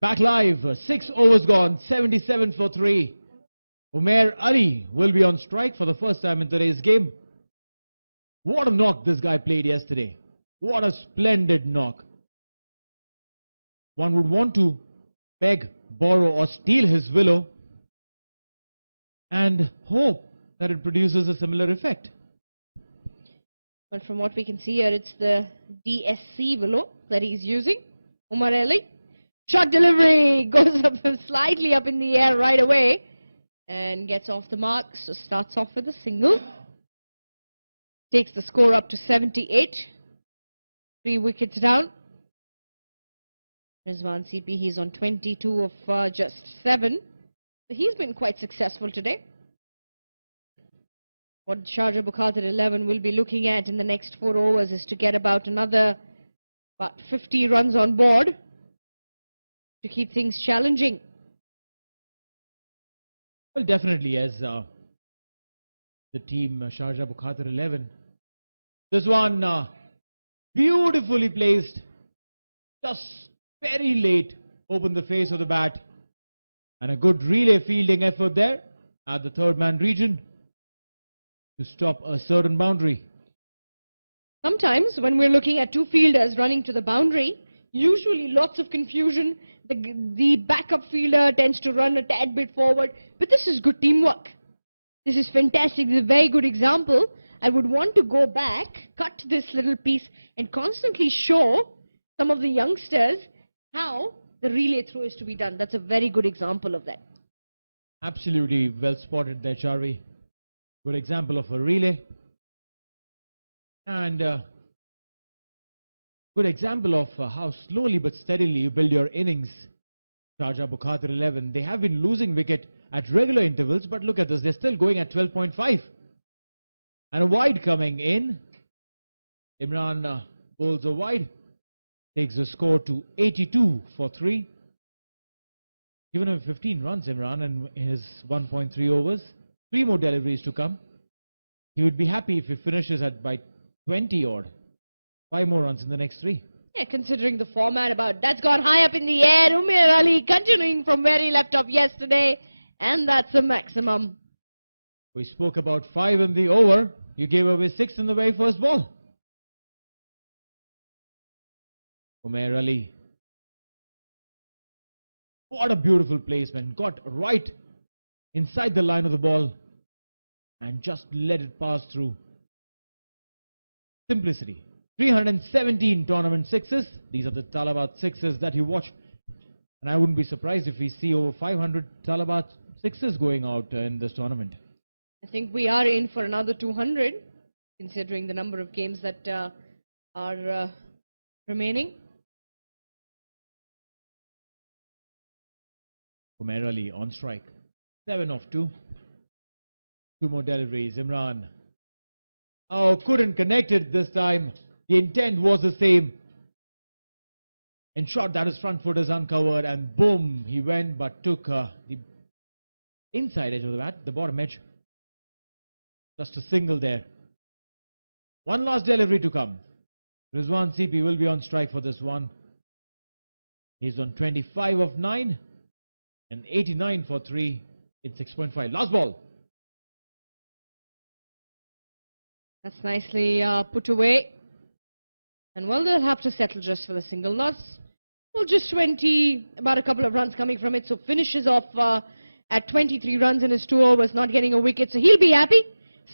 Back live, 6 overs gone, 77 for 3. Umair Ali will be on strike for the first time in today's game. What a knock this guy played yesterday. What a splendid knock. One would want to beg, borrow or steal his willow and hope that it produces a similar effect. But from what we can see here, it's the DSC willow that he's using. Umar Ali. Shot delivery goes up slightly up in the air right away and gets off the mark. So starts off with a single. Takes the score up to 78. 3 wickets down. Rizwan CP, he's on 22 of just 7. So he's been quite successful today. What Sharjah Bukhatir 11 will be looking at in the next 4 overs is to get about 50 runs on board to keep things challenging. Well, definitely, as the team Sharjah Bukhatir 11. This one beautifully placed, just very late, opened the face of the bat, and a good relay fielding effort there at the third man region to stop a certain boundary. Sometimes when we're looking at 2 fielders running to the boundary, usually lots of confusion. The backup fielder tends to run a tad bit forward, but this is good teamwork. This is fantastic. This is a very good example. I would want to go back, cut this little piece, and constantly show some of the youngsters how the relay throw is to be done. That's a very good example of that. Absolutely well spotted there, Charvi. Good example of a relay. And good example of how slowly but steadily you build your innings. Sharjah Bukhatir 11, they have been losing wicket at regular intervals, but look at this, they're still going at 12.5. And a wide coming in. Imran bowls a wide, takes the score to 82 for 3. Given him 15 runs, Imran, in his 1.3 overs. 3 more deliveries to come. He would be happy if he finishes by 20 odd. 5 more runs in the next 3. Yeah, considering the format that's gone high up in the air. Umair Ali continuing from where he left off yesterday. And that's a maximum. We spoke about 5 in the over. You gave away 6 in the very first ball. Umair Ali. What a beautiful placement. Got right inside the line of the ball and just let it pass through. Simplicity. 317 tournament sixes. These are the Talabat sixes that you watch. And I wouldn't be surprised if we see over 500 Talabat sixes going out in this tournament. I think we are in for another 200, considering the number of games that are remaining. Umair Ali on strike. 7 of 2. 2 more deliveries. Imran. Oh, couldn't connect it this time. The intent was the same. Ensured that his front foot is uncovered, and boom, he went but took the inside edge of the bat, the bottom edge. Just a single there. One last delivery to come. Rizwan CP will be on strike for this one. He's on 25 of 9 and 89 for 3 in 6.5. Last ball. That's nicely put away. And well, they'll have to settle just for the single. Not well, just 20, about a couple of runs coming from it. So finishes off at 23 runs in his 2 overs, not getting a wicket. So he'll be happy.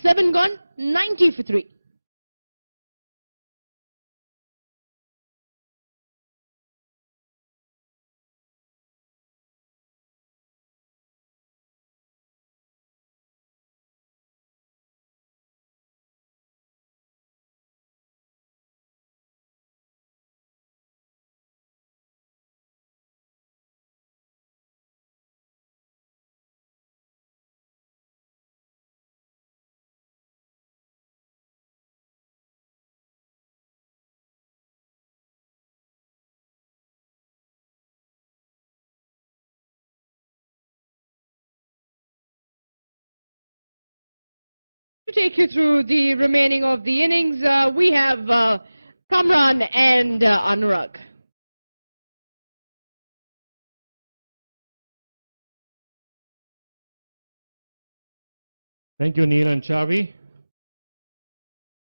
7 gone, 90 for 3. To take you through the remaining of the innings, we have Kamran and Anurag. Thank you, Neil and Chavi.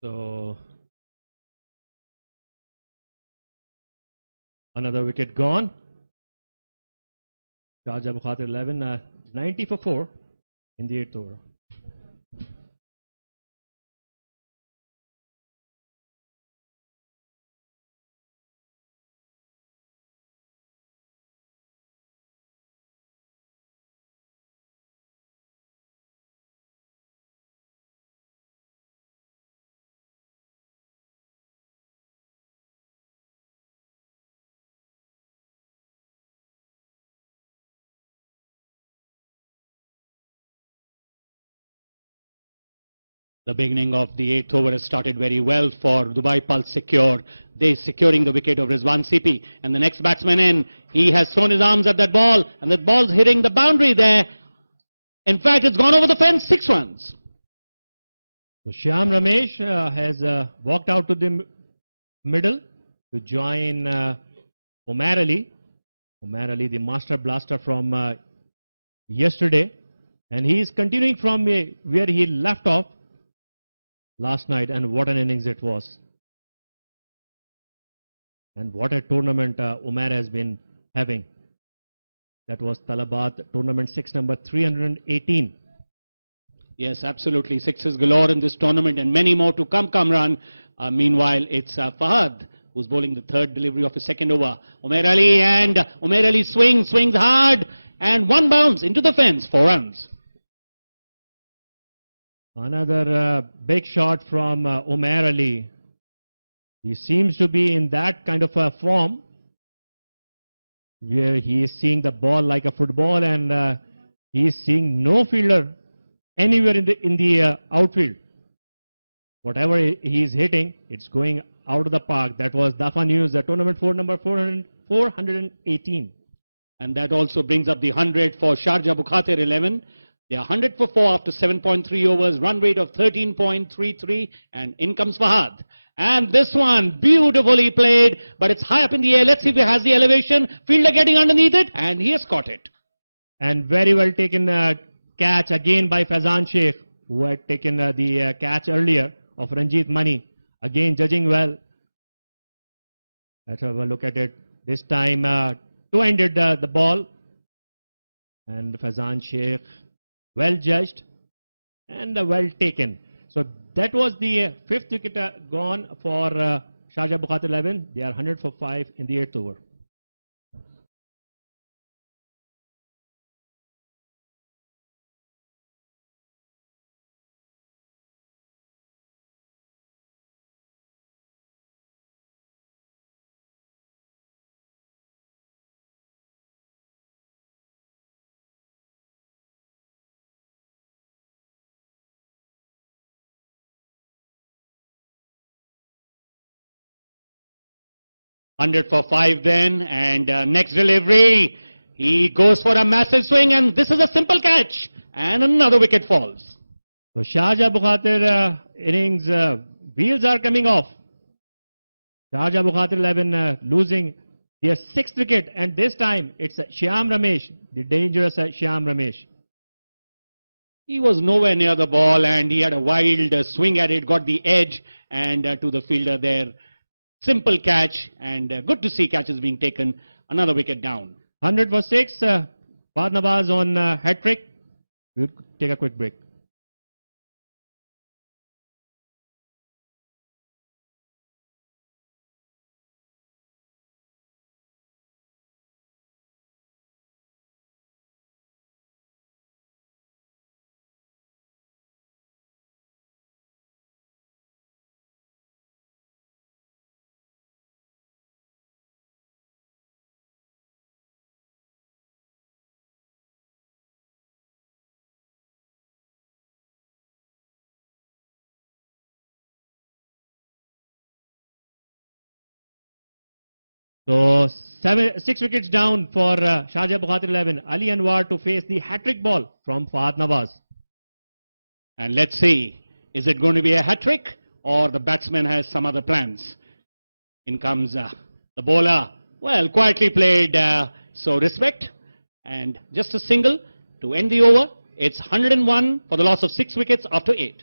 So, another wicket gone. Sharjah Bukhatir 11, 90 for 4 in the 8th over. The beginning of the 8th over has started very well for Dubai Pulse Secure. They securing the wicket of Rizwan CP. And the next batsman in, he has thrown his arms at that ball. And that ball's hitting the boundary there. In fact, it's gone over the fence, 6 runs. So Shyam Ramesh has walked out to the middle to join Omar Ali. Omar Ali, the master blaster from yesterday. And he is continuing from where he left off last night, and what an innings it was. And what a tournament Umar has been having. That was Talabat Tournament 6 number 318. Yes, absolutely. Sixes galore in this tournament and many more to come, Kamran. Meanwhile, it's Fahad who's bowling the 3rd delivery of his 2nd over. Umar Ali swings hard, and 1 bounce into the fence, 4 runs. Another big shot from Omar Ali. He seems to be in that kind of a form where he is seeing the ball like a football, and he is seeing no fielder anywhere in the outfield. Whatever he is hitting, it's going out of the park. That was Dafa News, the tournament 4 number 418. And that also brings up the 100 for Sharjah Bukhatir 11. They are 100 for 4 after 7.3 overs, run rate of 13.33, and in comes Fahad. And this one, beautifully played, but it's high up in the air. Let's see if it has the elevation. Fielder getting underneath it, and he has caught it. And very well taken catch again by Faizan Sheikh, who had taken the catch earlier of Ranjit Mani. Again, judging well. Let's have a look at it. This time, two-handed the ball. And Faizan Sheikh, well judged and well taken. So that was the 5th wicket gone for Sharjah Bukhatir 11. They are 100 for 5 in the 8th over. Hundred for 5 then, and next delivery, he goes for a massive swing, and this is a simple catch. and another wicket falls. So Sharjah Bukhatir innings, wheels are coming off. Sharjah Bukhatir 11 losing their 6th wicket, and this time it's Shyam Ramesh, the dangerous Shyam Ramesh. He was nowhere near the ball and he had a wild swing at it, got the edge and to the fielder there. Simple catch and good to see catches being taken. Another wicket down. 100 for 6. Fahd Nawaz on hat-trick. We'll take a quick break. So 6 wickets down for Sharjah Bukhatir 11. Ali Anwar to face the hat-trick ball from Fahd Nawaz. And let's see, is it going to be a hat-trick or the batsman has some other plans? In comes the bowler. Well, quietly played, so respect. And just a single to end the over. It's 101 for the loss of 6 wickets after 8.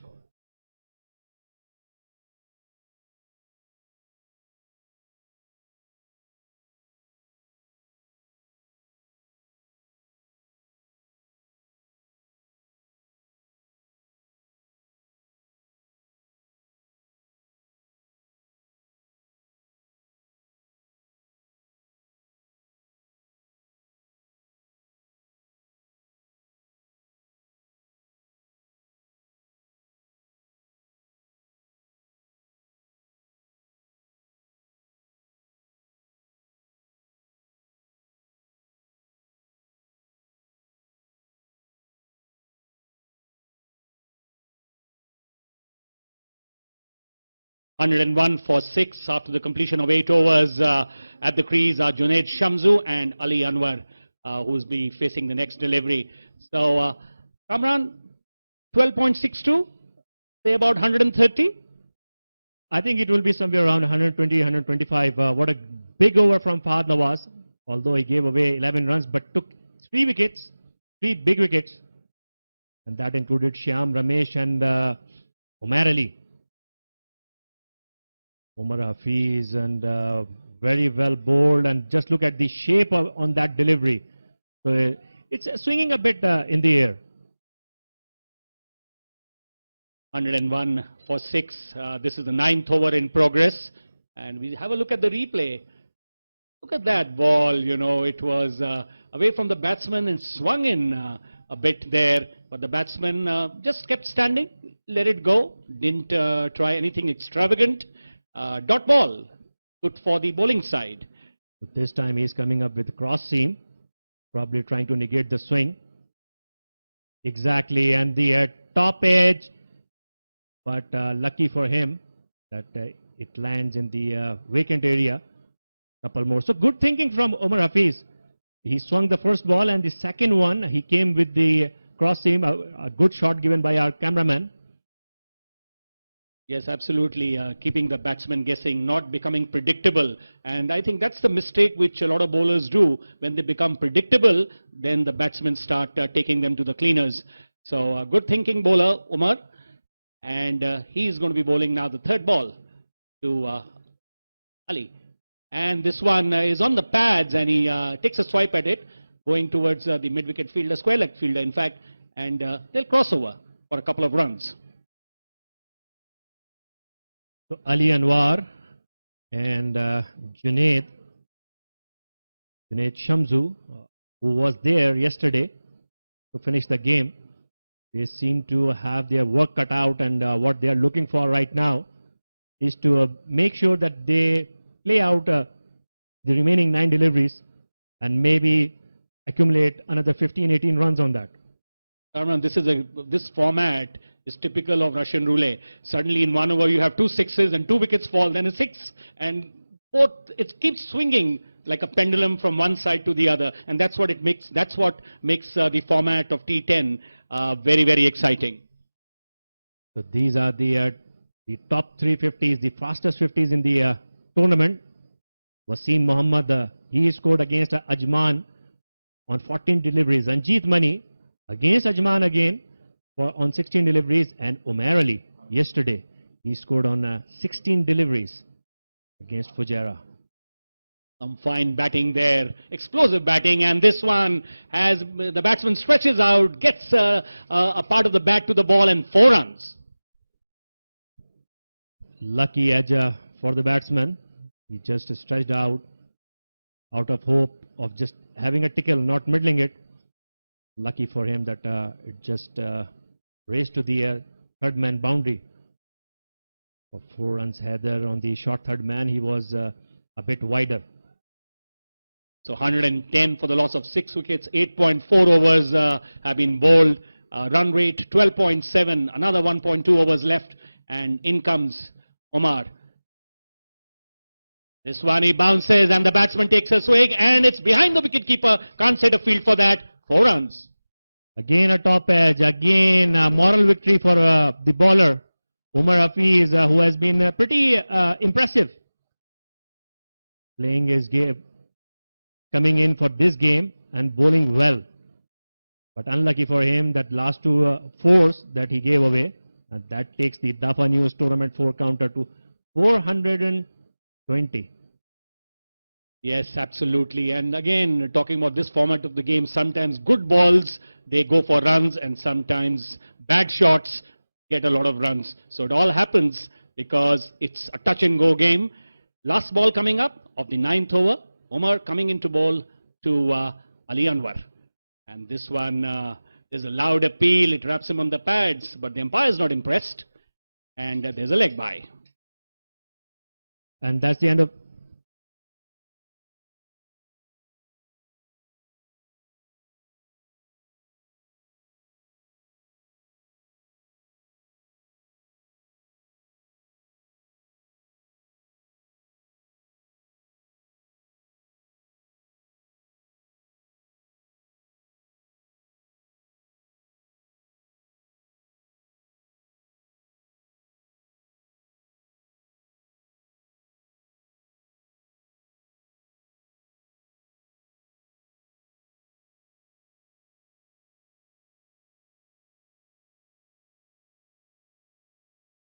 (101 for 6 after the completion of 8 overs. At the crease are Junaid Shamsu and Ali Anwar, who's be facing the next delivery. So, Kamran, 12.62, say about 130. I think it will be somewhere around 120, 125. What a big over from Fahd Nawaz, although he gave away 11 runs, but took 3 wickets, 3 big wickets. And that included Shyam Ramesh and Omar Ali. Omar Hafiz and very well bowled, and just look at the shape on that delivery. So it's swinging a bit in the air. 101 for 6. This is the 9th over in progress. And we have a look at the replay. Look at that ball, you know, it was away from the batsman and swung in a bit there. But the batsman just kept standing, let it go, didn't try anything extravagant. Dot ball, good for the bowling side. This time he's coming up with cross seam, probably trying to negate the swing. Exactly, and the top edge, but lucky for him that it lands in the vacant area. Couple more. So good thinking from Omar Hafiz. He swung the first ball, and the second one, he came with the cross seam, a good shot given by our cameraman. Yes, absolutely. Keeping the batsman guessing, not becoming predictable. And I think that's the mistake which a lot of bowlers do. When they become predictable, then the batsmen start taking them to the cleaners. So good thinking bowler, Umar. And he's going to be bowling now the 3rd ball to Ali. And this one is on the pads, and he takes a swipe at it, going towards the mid-wicket fielder, square leg fielder, in fact. And they'll cross over for a couple of runs. So Ali Anwar and Junaid Shamsu, who was there yesterday to finish the game, they seem to have their work cut out, and what they are looking for right now is to make sure that they play out the remaining 9 deliveries and maybe accumulate another 15, 18 runs on that. This format is typical of Russian roulette. Suddenly in 1 over you have 2 sixes and 2 wickets fall, then a 6, and both it keeps swinging like a pendulum from one side to the other, and that's what makes the format of T10 very, very exciting. So these are the top 350s, the fastest 50s in the tournament. Wasim Mohammad, he scored against Ajman on 14 deliveries. Ranjit Mani against Ajman again on 16 deliveries. And Umar Ali, yesterday, he scored on 16 deliveries against Fujairah. Some fine batting there, explosive batting, and this one, as the batsman stretches out, gets a part of the bat to the ball, and 4 runs. Lucky edge for the batsman. He just stretched out of hope of just having a tickle, not middling it. Lucky for him that it just raced to the third man boundary. For 4 runs Heather on the short third man, he was a bit wider. So 110 for the loss of 6 wickets, 8.4 overs have been bowled. Run rate 12.7, another 1.2 overs left, and in comes Omar. This one he bounces and the batsman takes a swing and it's behind the wicketkeeper. Can't set a field for that. 4 runs. Again a top edge. Again a moral victory for the bowler Umar Hafiz, who has been pretty impressive playing his game, coming in for this game and bowling well. But unlucky for him that last 2 fours that he gave away, and that takes the Dafa News Tournament 4 counter to 420. Yes, absolutely. And again, talking about this format of the game, sometimes good balls, they go for runs, and sometimes bad shots get a lot of runs. So it all happens because it's a touch and go game. Last ball coming up of the 9th over, Omar coming into bowl to Ali Anwar. And this one, there's a loud appeal, it wraps him on the pads, but the umpire is not impressed. And there's a leg by. And that's the end of...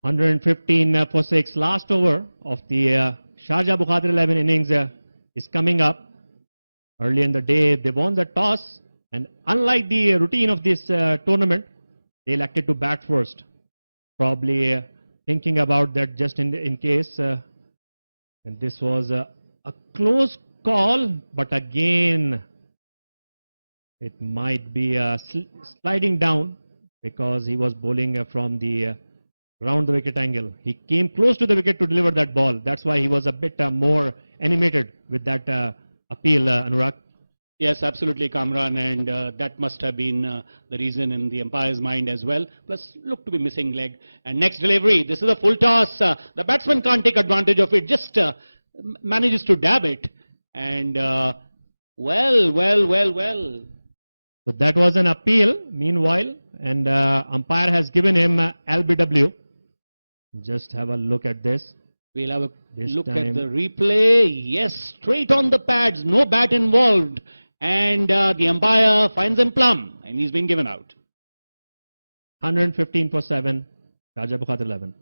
$115 for 6. Last over of the Sharjah Bukhatir 11 innings is coming up. Early in the day, they won the toss, and unlike the routine of this tournament, they elected to bat first. Probably thinking about that just in case. And this was a close call, but again, it might be sliding down because he was bowling from the round the wicket angle. He came close to the wicket to deliver that ball. That's why he was a bit more animated with that appeal, Anurag. Yes, absolutely, Kamran, and that must have been the reason in the umpire's mind as well. Plus, looked to be missing leg. And next delivery, this is a full toss. The batsman can't take advantage of it, just manages to dab it. And well. So that was an appeal, meanwhile, and umpire has given him LBW. Just have a look at this. We'll have a look at the replay. Yes, straight on the pads, no bat involved. And the umpire finds him plumb, and he's been given out. 115 for 7, Sharjah Bukhatir 11.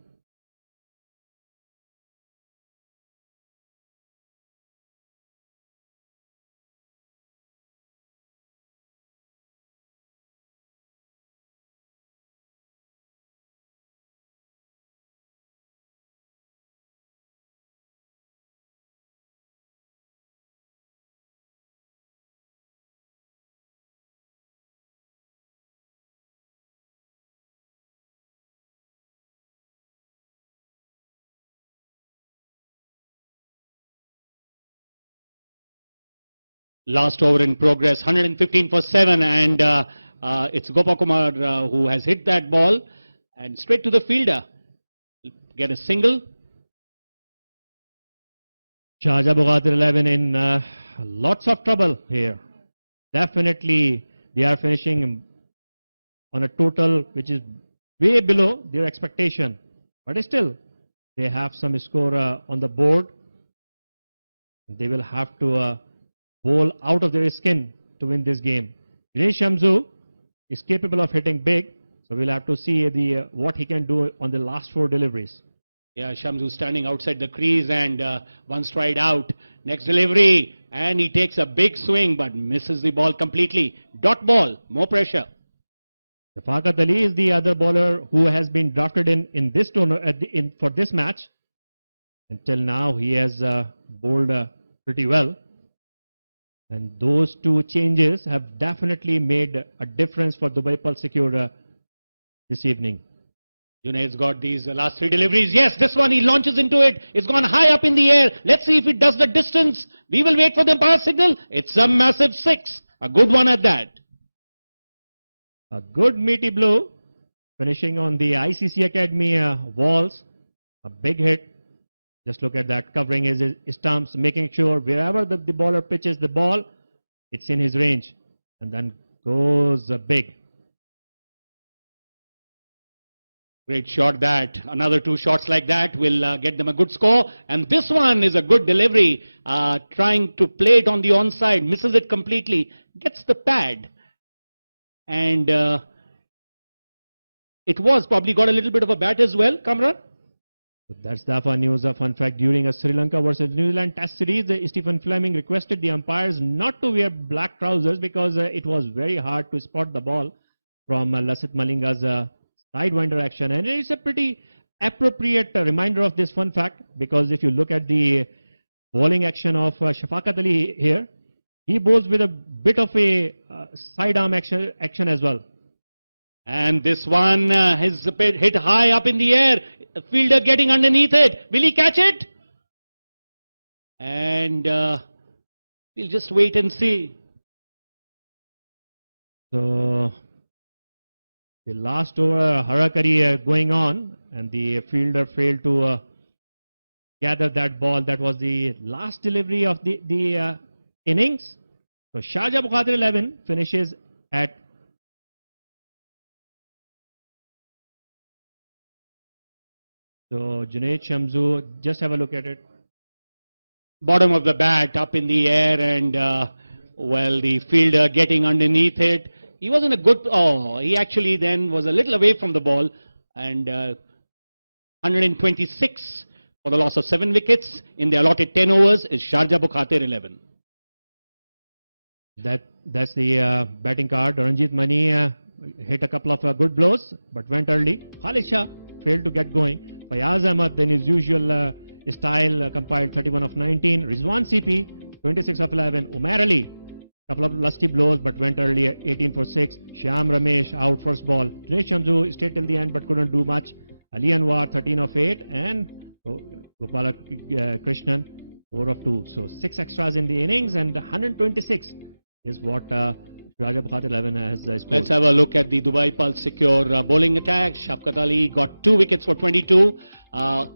Last over in progress, 115 for 7, and it's Gopakumar who has hit that ball, and straight to the fielder. Get a single. Sharjah Bukhatir 11 in lots of trouble here. Definitely, they are finishing on a total which is way below their expectation. But still, they have some score on the board. They will have to bowl out of their skin to win this game. Dinesh Shamsu is capable of hitting big, so we'll have to see what he can do on the last 4 deliveries. Yeah, Shamsu standing outside the crease and one stride out. Next delivery, and he takes a big swing but misses the ball completely. Dot ball, more pressure. Shafaqat Ali is the other bowler who has been drafted in this tournament for this match. Until now, he has bowled pretty well. And those 2 changes have definitely made a difference for Dubai Pulse Secure this evening. Junaid's got these last 3 deliveries. Yes, this one he launches into it. It's gone high up in the air. Let's see if it does the distance. We will wait for the umpire signal. It's a massive 6. A good one at that. A good meaty blow, finishing on the ICC Academy walls. A big hit. Just look at that, covering his stumps, making sure wherever the bowler pitches the ball, it's in his range. And then goes big. Great shot that. Another 2 shots like that will get them a good score. And this one is a good delivery. Trying to play it on the onside. Misses it completely. Gets the pad. And it was probably got a little bit of a bat as well, Kamran. That's the fun news. A fun fact, during a Sri Lanka versus New Zealand Test series, Stephen Fleming requested the umpires not to wear black trousers because it was very hard to spot the ball from Lasith Malinga's sidewinder action. And it's a pretty appropriate reminder of this fun fact, because if you look at the bowling action of Shafaqat Ali here, he bowls with a bit of a sidearm action as well. And this one has hit high up in the air. The fielder getting underneath it. Will he catch it? And we'll just wait and see. So the last over, Harakari going on, and the fielder failed to gather that ball. That was the last delivery of the innings. So Sharjah Bukhatir 11 finishes at So Junaid Shamsu, just have a look at it. Bottom of the bat up in the air, and well, the fielder getting underneath it. He was in a good, he actually then was a little away from the ball, and 126 for the loss of 7 wickets in the allotted 10 overs is Sharjah Bukhatir 11. That's the batting card. Ranjit Mani hit a couple of good blows, but went early. Khalid Shah failed to get going. Fayaz Ahmad, in his usual style, compiled 31 of 19. Rizwan CP, 26 of 11. Umar Ali, couple of lusty blows, but went early, 18 for 6. Shyam Ramesh out first ball. Dinesh Shamsu stayed till the end, but couldn't do much. Ali Anwar, 13 of 8. And Gopala Krishnan, 4 of 2. So 6 extras in the innings, and 126 is what Sharjah Bukhatir 11 has scored. Let's have a look at the Dubai Pulse Secure bowling attack. Shafqat Ali got 2 wickets for 22,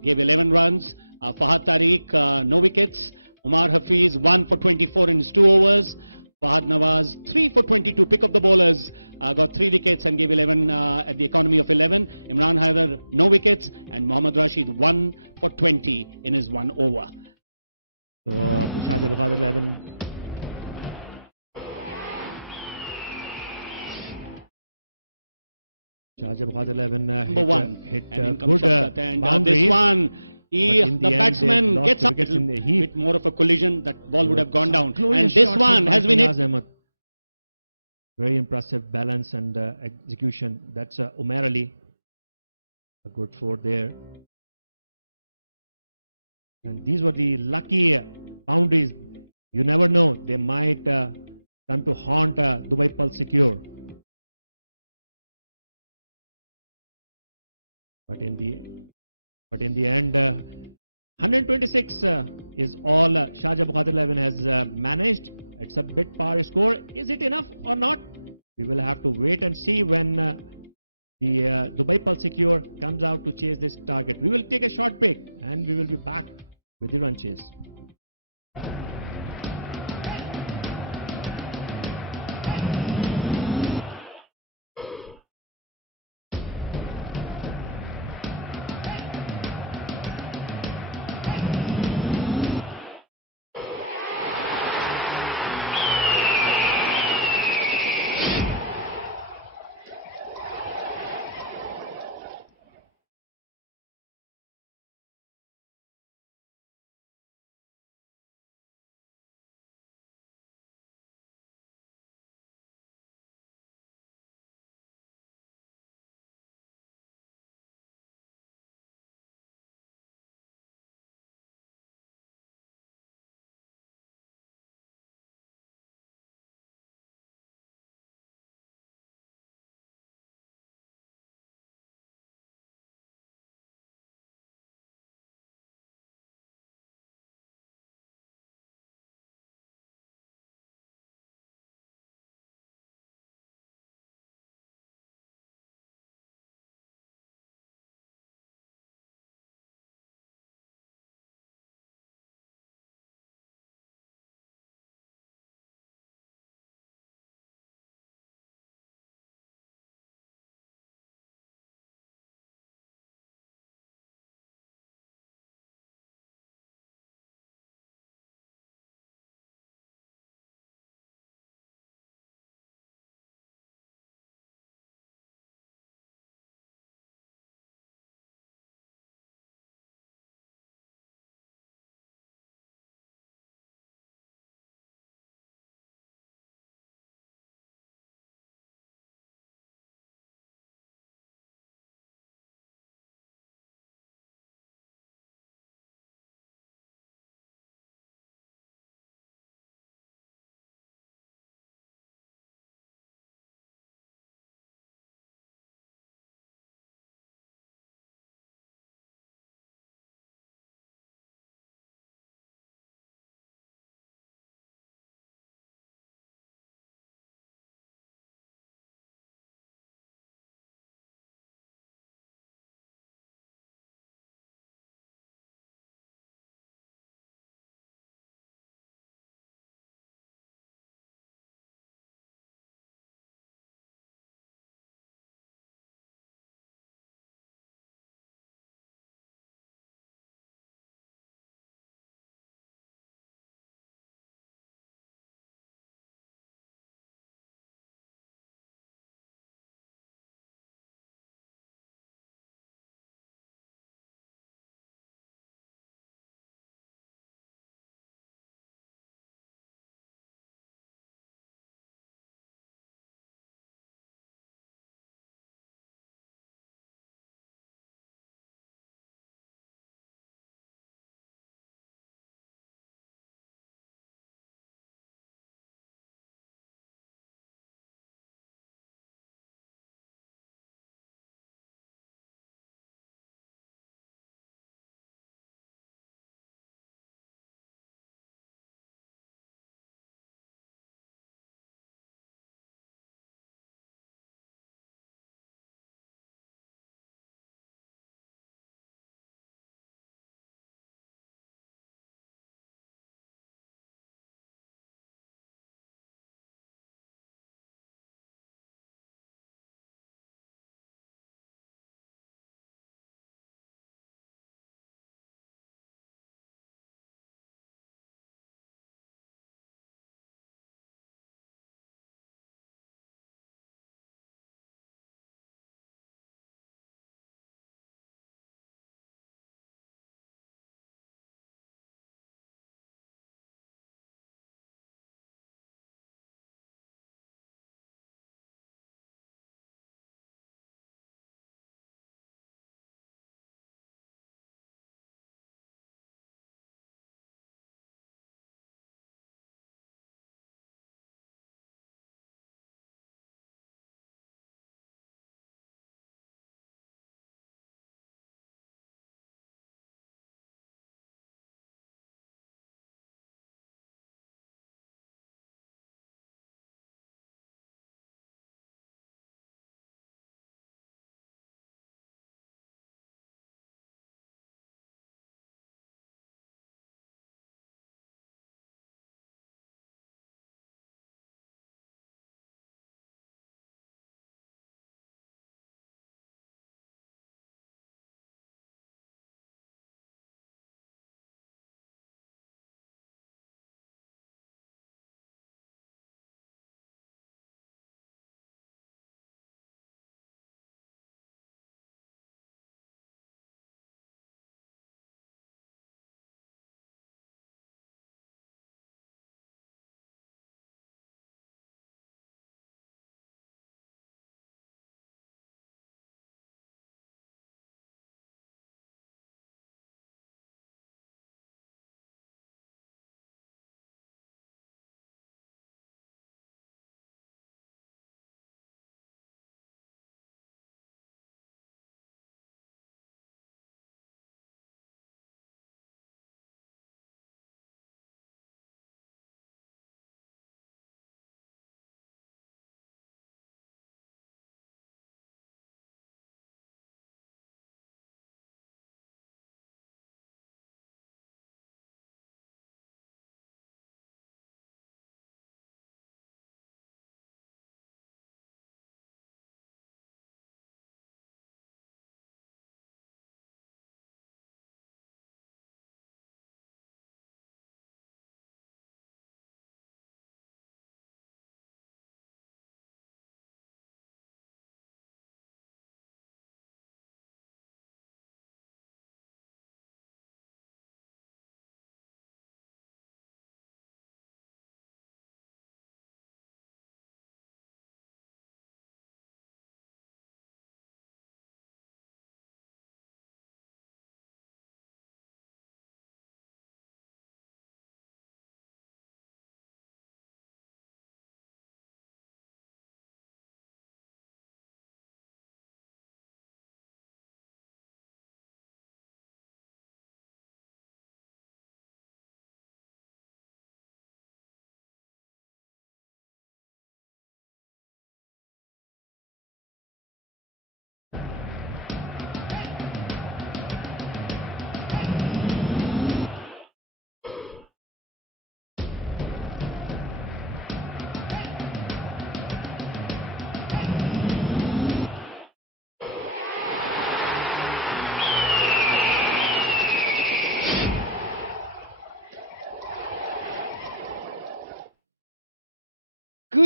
gave 11 runs. Fahad Tariq, no wickets. Umar Hafiz, 1 for 24 in his 2 overs. Fahad Nawaz, 3 for 22. Pick of the bowlers, got 3 wickets and gave 11 at the economy of 11. Imran Haider, no wickets. And Mohammad Rashid, 1 for 20 in his 1 over. So Sharjah Bukhatir 11. Sharjah Bukhatir 11 hit good boundaries. This one, the batsman gets up a bit more of a collision. That ball would have gone down. And this one has been hit. Very impressive balance and execution. That's Umar Ali. A good 4 there. And these were the lucky boundaries. You never know. They might come to haunt Dubai Pulse Secure. But in the end, 126 is all Sharjah Bukhatir 11 has managed. It's a bit par score. Is it enough or not? We will have to wait and see when the Dubai Pulse Secure comes out to chase this target. We will take a short break and we will be back with the run chase.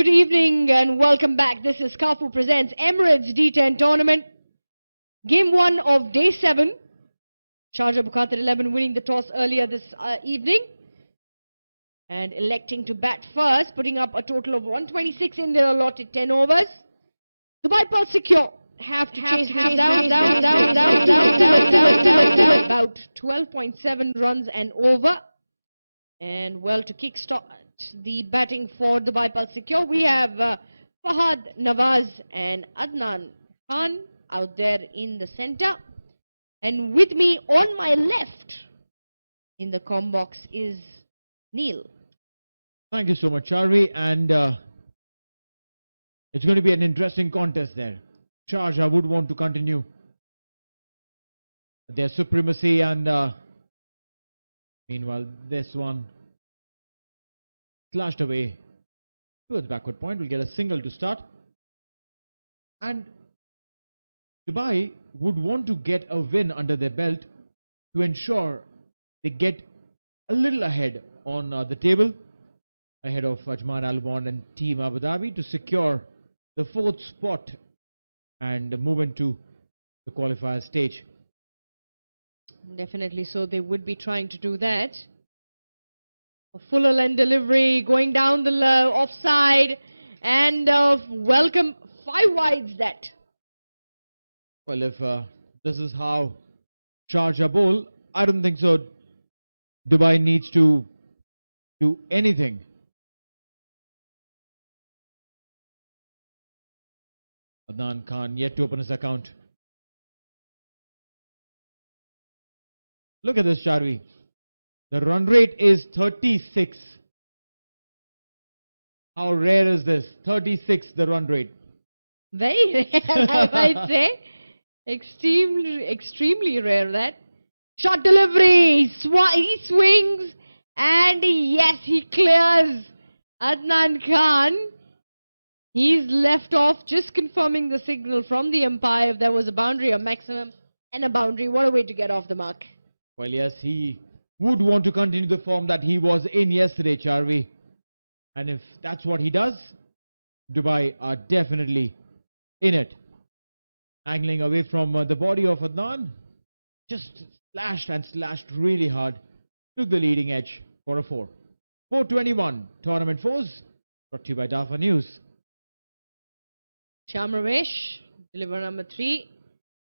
Good evening and welcome back. This is Kafu presents Emirates D10 Tournament. Game 1 of Day 7. Sharjah Bukhatir 11 winning the toss earlier this evening. And electing to bat first, putting up a total of 126 in their allotted 10 overs. Dubai Pearl secure. Have to chase down, about 12.7 runs and over. And well, to kickstart the batting for Dubai Pearl secure, we have Fahad Nawaz and Adnan Khan out there in the center. And with me on my left in the comm box is Neil. Thank you so much, Charvi. And it's going to be an interesting contest there. Sharjah would want to continue their supremacy, and meanwhile, this one slashed away towards backward point. We'll get a single to start. And Dubai would want to get a win under their belt to ensure they get a little ahead on the table, ahead of Ajman Alban and Team Abu Dhabi, to secure the 4th spot and move into the qualifier stage. Definitely so. They would be trying to do that. A fuller length delivery going down the offside, and welcome 5 wides that. Well, if this is how Sharjah bowl, I don't think so. Dubai needs to do anything. Adnan Khan yet to open his account. Look at this, Charvi. The run rate is 36. How rare is this? 36, the run rate. Very rare, I might say. Extremely rare, that. Shot delivery. He swings. And yes, he clears. Adnan Khan. He's left off, just confirming the signal from the umpire if there was a boundary, a maximum, and a boundary. What a way to get off the mark. Well, yes, he would want to continue the form that he was in yesterday, Charvi. And if that's what he does, Dubai are definitely in it. Angling away from the body of Adnan, just slashed really hard. Took the leading edge for a 4. 4:21 tournament fours, brought to you by Dafa News. Sham Ramesh, deliver number 3.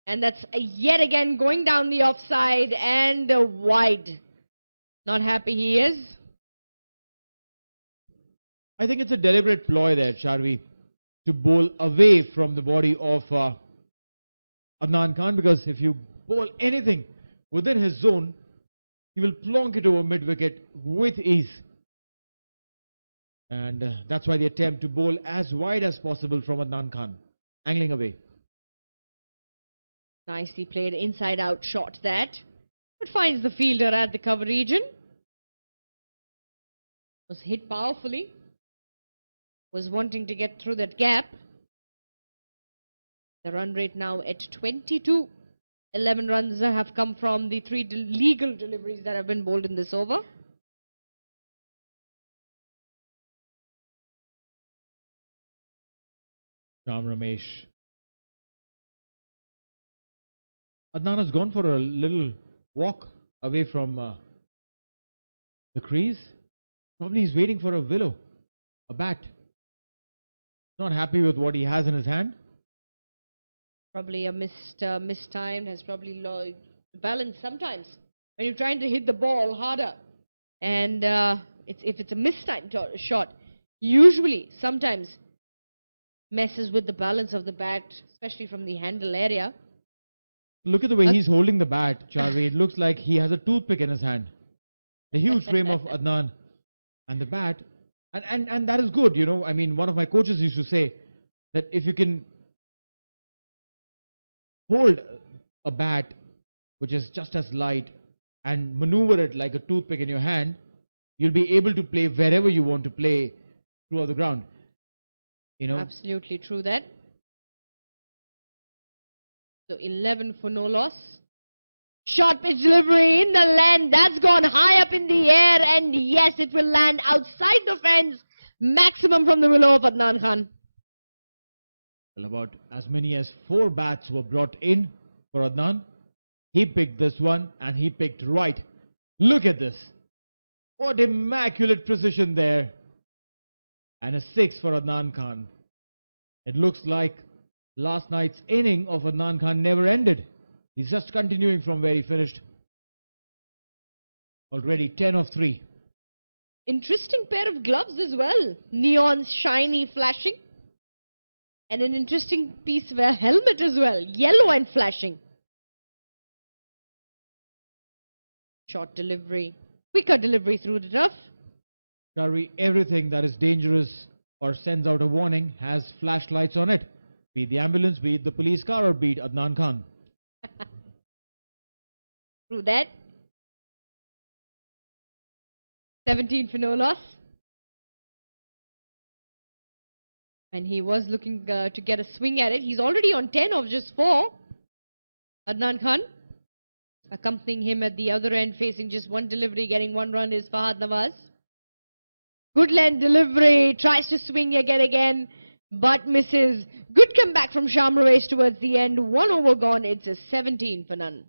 And that's yet again going down the offside and wide. Not happy he is. I think it's a deliberate ploy there, Charvi, to bowl away from the body of Adnan Khan, because if you bowl anything within his zone, he will plonk it over mid-wicket with ease. And that's why the attempt to bowl as wide as possible from Adnan Khan, angling away. Nicely played inside-out shot that, but finds the fielder at the cover region. Was hit powerfully. Was wanting to get through that gap. The run rate now at 22. 11 runs have come from the 3 legal deliveries that have been bowled in this over. Sham Ramesh. Adnan has gone for a little walk away from the crease. Probably he's waiting for a willow, a bat. Not happy with what he has in his hand. Probably a mistimed, has probably lost balance sometimes. When you're trying to hit the ball harder, and if it's a mistimed shot, usually sometimes messes with the balance of the bat, especially from the handle area. Look at the way he's holding the bat, Charvi. It looks like he has a toothpick in his hand. The huge frame of Adnan and the bat. And that is good, you know. I mean, one of my coaches used to say that if you can hold a bat which is just as light and maneuver it like a toothpick in your hand, you'll be able to play wherever you want to play throughout the ground. You know? Absolutely true that. So 11 for no loss. Short pitch delivery in the length. That's gone high up in the air. And yes, it will land outside the fence. maximum from the willow of Adnan Khan. Well, about as many as 4 bats were brought in for Adnan. He picked this one and he picked right. Look at this. What immaculate precision there. And a 6 for Adnan Khan. It looks like last night's inning of Adnan Khan never ended. He's just continuing from where he finished. Already 10 of 3. Interesting pair of gloves as well. Neon, shiny, flashing. And an interesting piece of a helmet as well. Yellow and flashing. Short delivery. Quicker delivery through the turf. Shari, everything that is dangerous or sends out a warning has flashlights on it. Be it the ambulance, be it the police car, or be it Adnan Khan. Through that. 17 for no loss. And he was looking to get a swing at it. He's already on 10 of just 4. Adnan Khan. Accompanying him at the other end, facing just one delivery, getting 1 run is Fahad Nawaz. Good length delivery, tries to swing again, but misses. Good comeback from Shamrawais towards the end. 1 over gone, it's a 17 for none.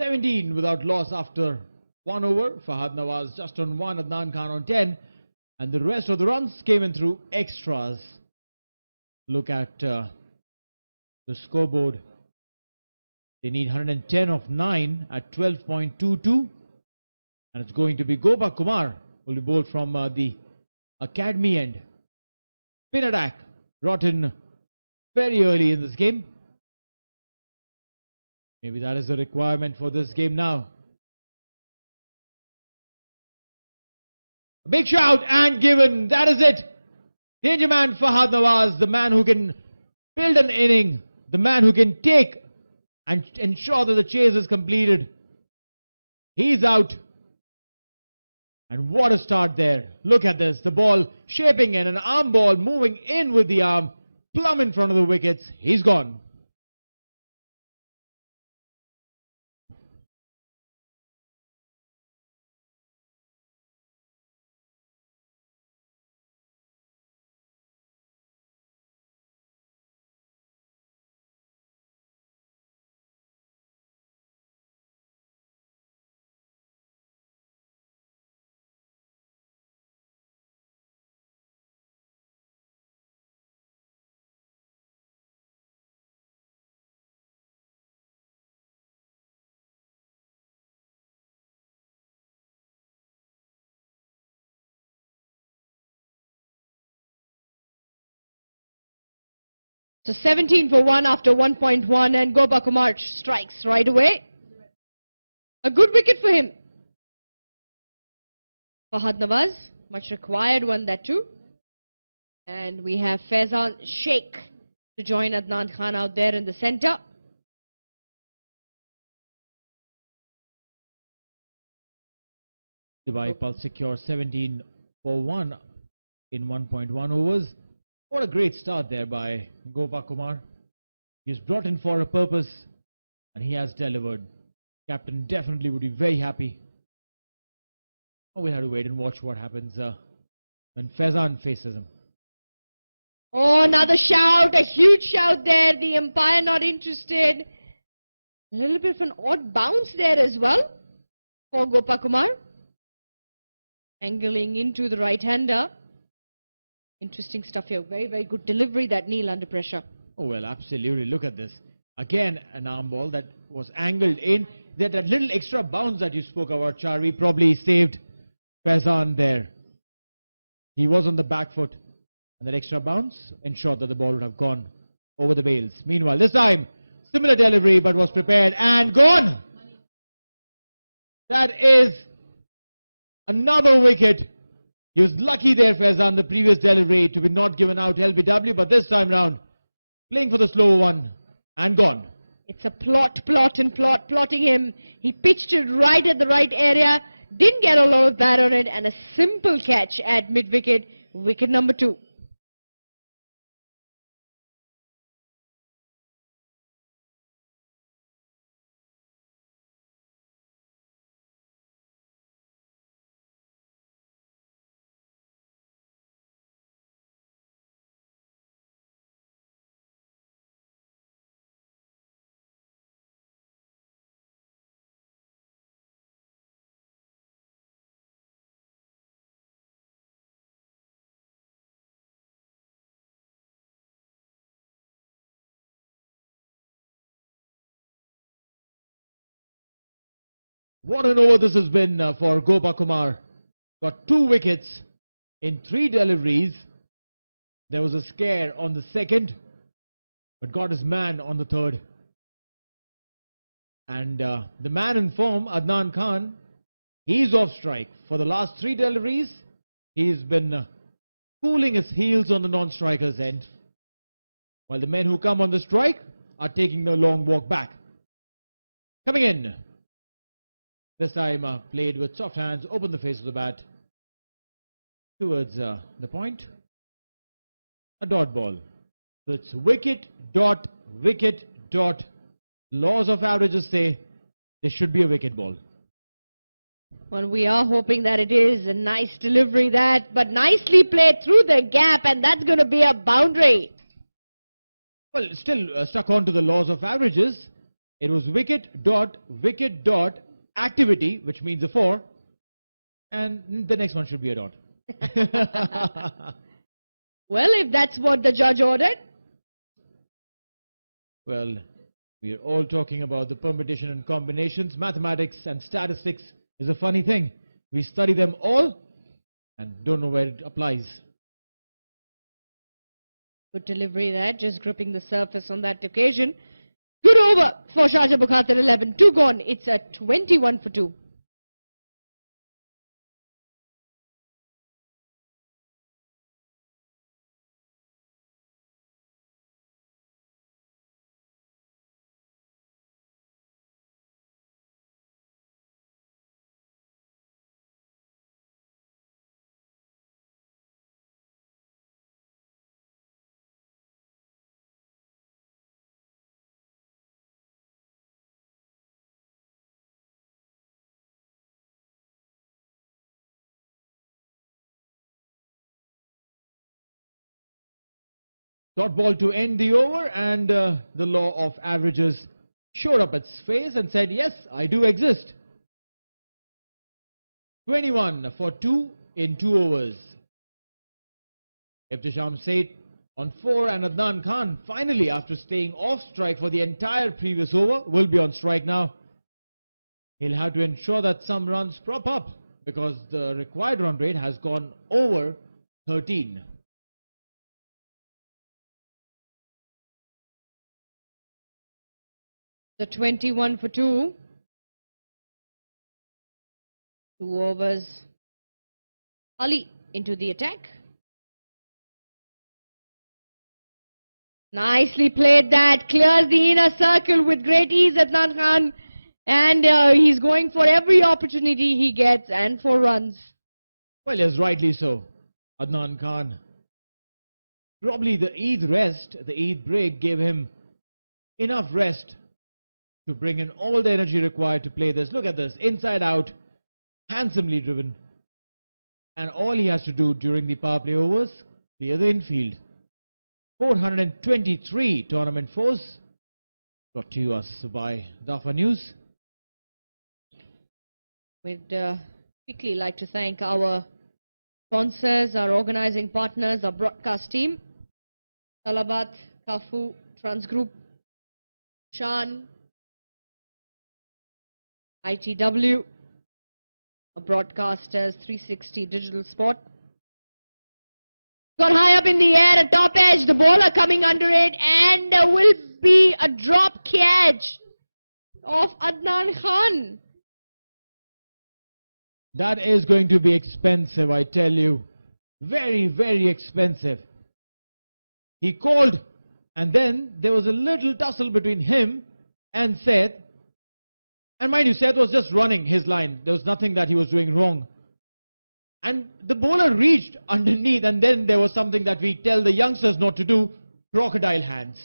"17 without loss after 1 over. Fahad Nawaz just on 1, Adnan Khan on 10. And the rest of the runs came in through extras. Look at the scoreboard. They need 110 of 9 at 12.22. And it's going to be Gopa Kumar, who will be bowled from the academy end. Spin attack brought in very early in this game. Maybe that is the requirement for this game now. A big shout and given. That is it. Danger man Fahad Nawaz, the man who can build an inning, the man who can take and ensure that the chase is completed. He's out. And what a start there. Look at this. The ball shaping in, an arm ball moving in with the arm, plumb in front of the wickets. He's gone. So 17 for 1 after 1.1 and Gopa Kumar strikes right away. A good wicket for him. Fahad Nawaz, much required one that too. And we have Faizan Sheikh to join Adnan Khan out there in the centre. Dubai Pulse secure 17 for 1 in 1.1 overs. What a great start there by Gopa Kumar. He's brought in for a purpose and he has delivered. Captain definitely would be very happy. We'll have to wait and watch what happens when Faizan faces him. Oh, another shout, a huge shout there. The umpire not interested. A little bit of an odd bounce there as well for Gopa Kumar. Angling into the right-hander. Interesting stuff here. Very, very good delivery that Neil under pressure. Oh, well, absolutely. Look at this. Again, an arm ball that was angled in. That little extra bounce that you spoke about, Charvi, probably saved Faizan there. He was on the back foot, and that extra bounce ensured that the ball would have gone over the bails. Meanwhile, this time, similar delivery, but was prepared and gone. That is another wicket. He was lucky there, Faizan, the previous delivery to be not given out LBW, but this time round, playing for the slower one and gone. It's a plotting him. He pitched it right at the right area, didn't get a lot of bat on it, and a simple catch at mid-wicket, wicket number 2. What an over this has been for Gopa Kumar. Got 2 wickets in 3 deliveries. There was a scare on the second, but got his man on the third. And the man in form, Adnan Khan, he's off strike. For the last 3 deliveries, he's been cooling his heels on the non-striker's end, while the men who come on the strike are taking the long walk back. Coming in. This time played with soft hands, opened the face of the bat towards the point. A dot ball. So it's wicket, dot, wicket, dot. Laws of averages say there should be a wicket ball. Well, we are hoping that it is a nice delivery but nicely played through the gap, and that's going to be a boundary. Well, still stuck on to the laws of averages. It was wicket, dot, activity, which means a 4, and the next one should be a dot. Well, if that's what the judge ordered. Well, we are all talking about the permutation and combinations. Mathematics and statistics is a funny thing. We study them all and don't know where it applies. Good delivery there, just gripping the surface on that occasion. Good over for Sharjah Bukhatir 11. 2 gone. It's a 21 for 2. Dot ball to end the over, and the law of averages showed up its face and said, yes, I do exist. 21 for 2 in 2 overs. Iftisham Said on 4, and Adnan Khan finally, after staying off strike for the entire previous over, will be on strike now. He'll have to ensure that some runs prop up because the required run rate has gone over 13. The 21 for 2. 2 overs. Ali into the attack. Nicely played that. Clears the inner circle with great ease, Adnan Khan. And he's going for every opportunity he gets and for runs. Well, yes, rightly so. Adnan Khan. Probably the Eid rest, the Eid break gave him enough rest to bring in all the energy required to play this. Look at this, inside out, handsomely driven. And all he has to do during the power play overs, clear the infield. 423 tournament fours. Brought to us by Dafa News. We'd quickly like to thank our sponsors, our organizing partners, our broadcast team. Talabat, Kafu, Transgroup, Shan, ITW, our broadcasters, 360 Digital Sport, Got high up in the air, a top edge, the bowler coming under it, and there will be a drop catch of Adnan Khan. That is going to be expensive, I tell you. Very, very expensive. He called, and then there was a little tussle between him and Seth. And mind you, Seth was just running his line. There was nothing that he was doing wrong. And the bowler reached underneath, and then there was something that we tell the youngsters not to do, crocodile hands.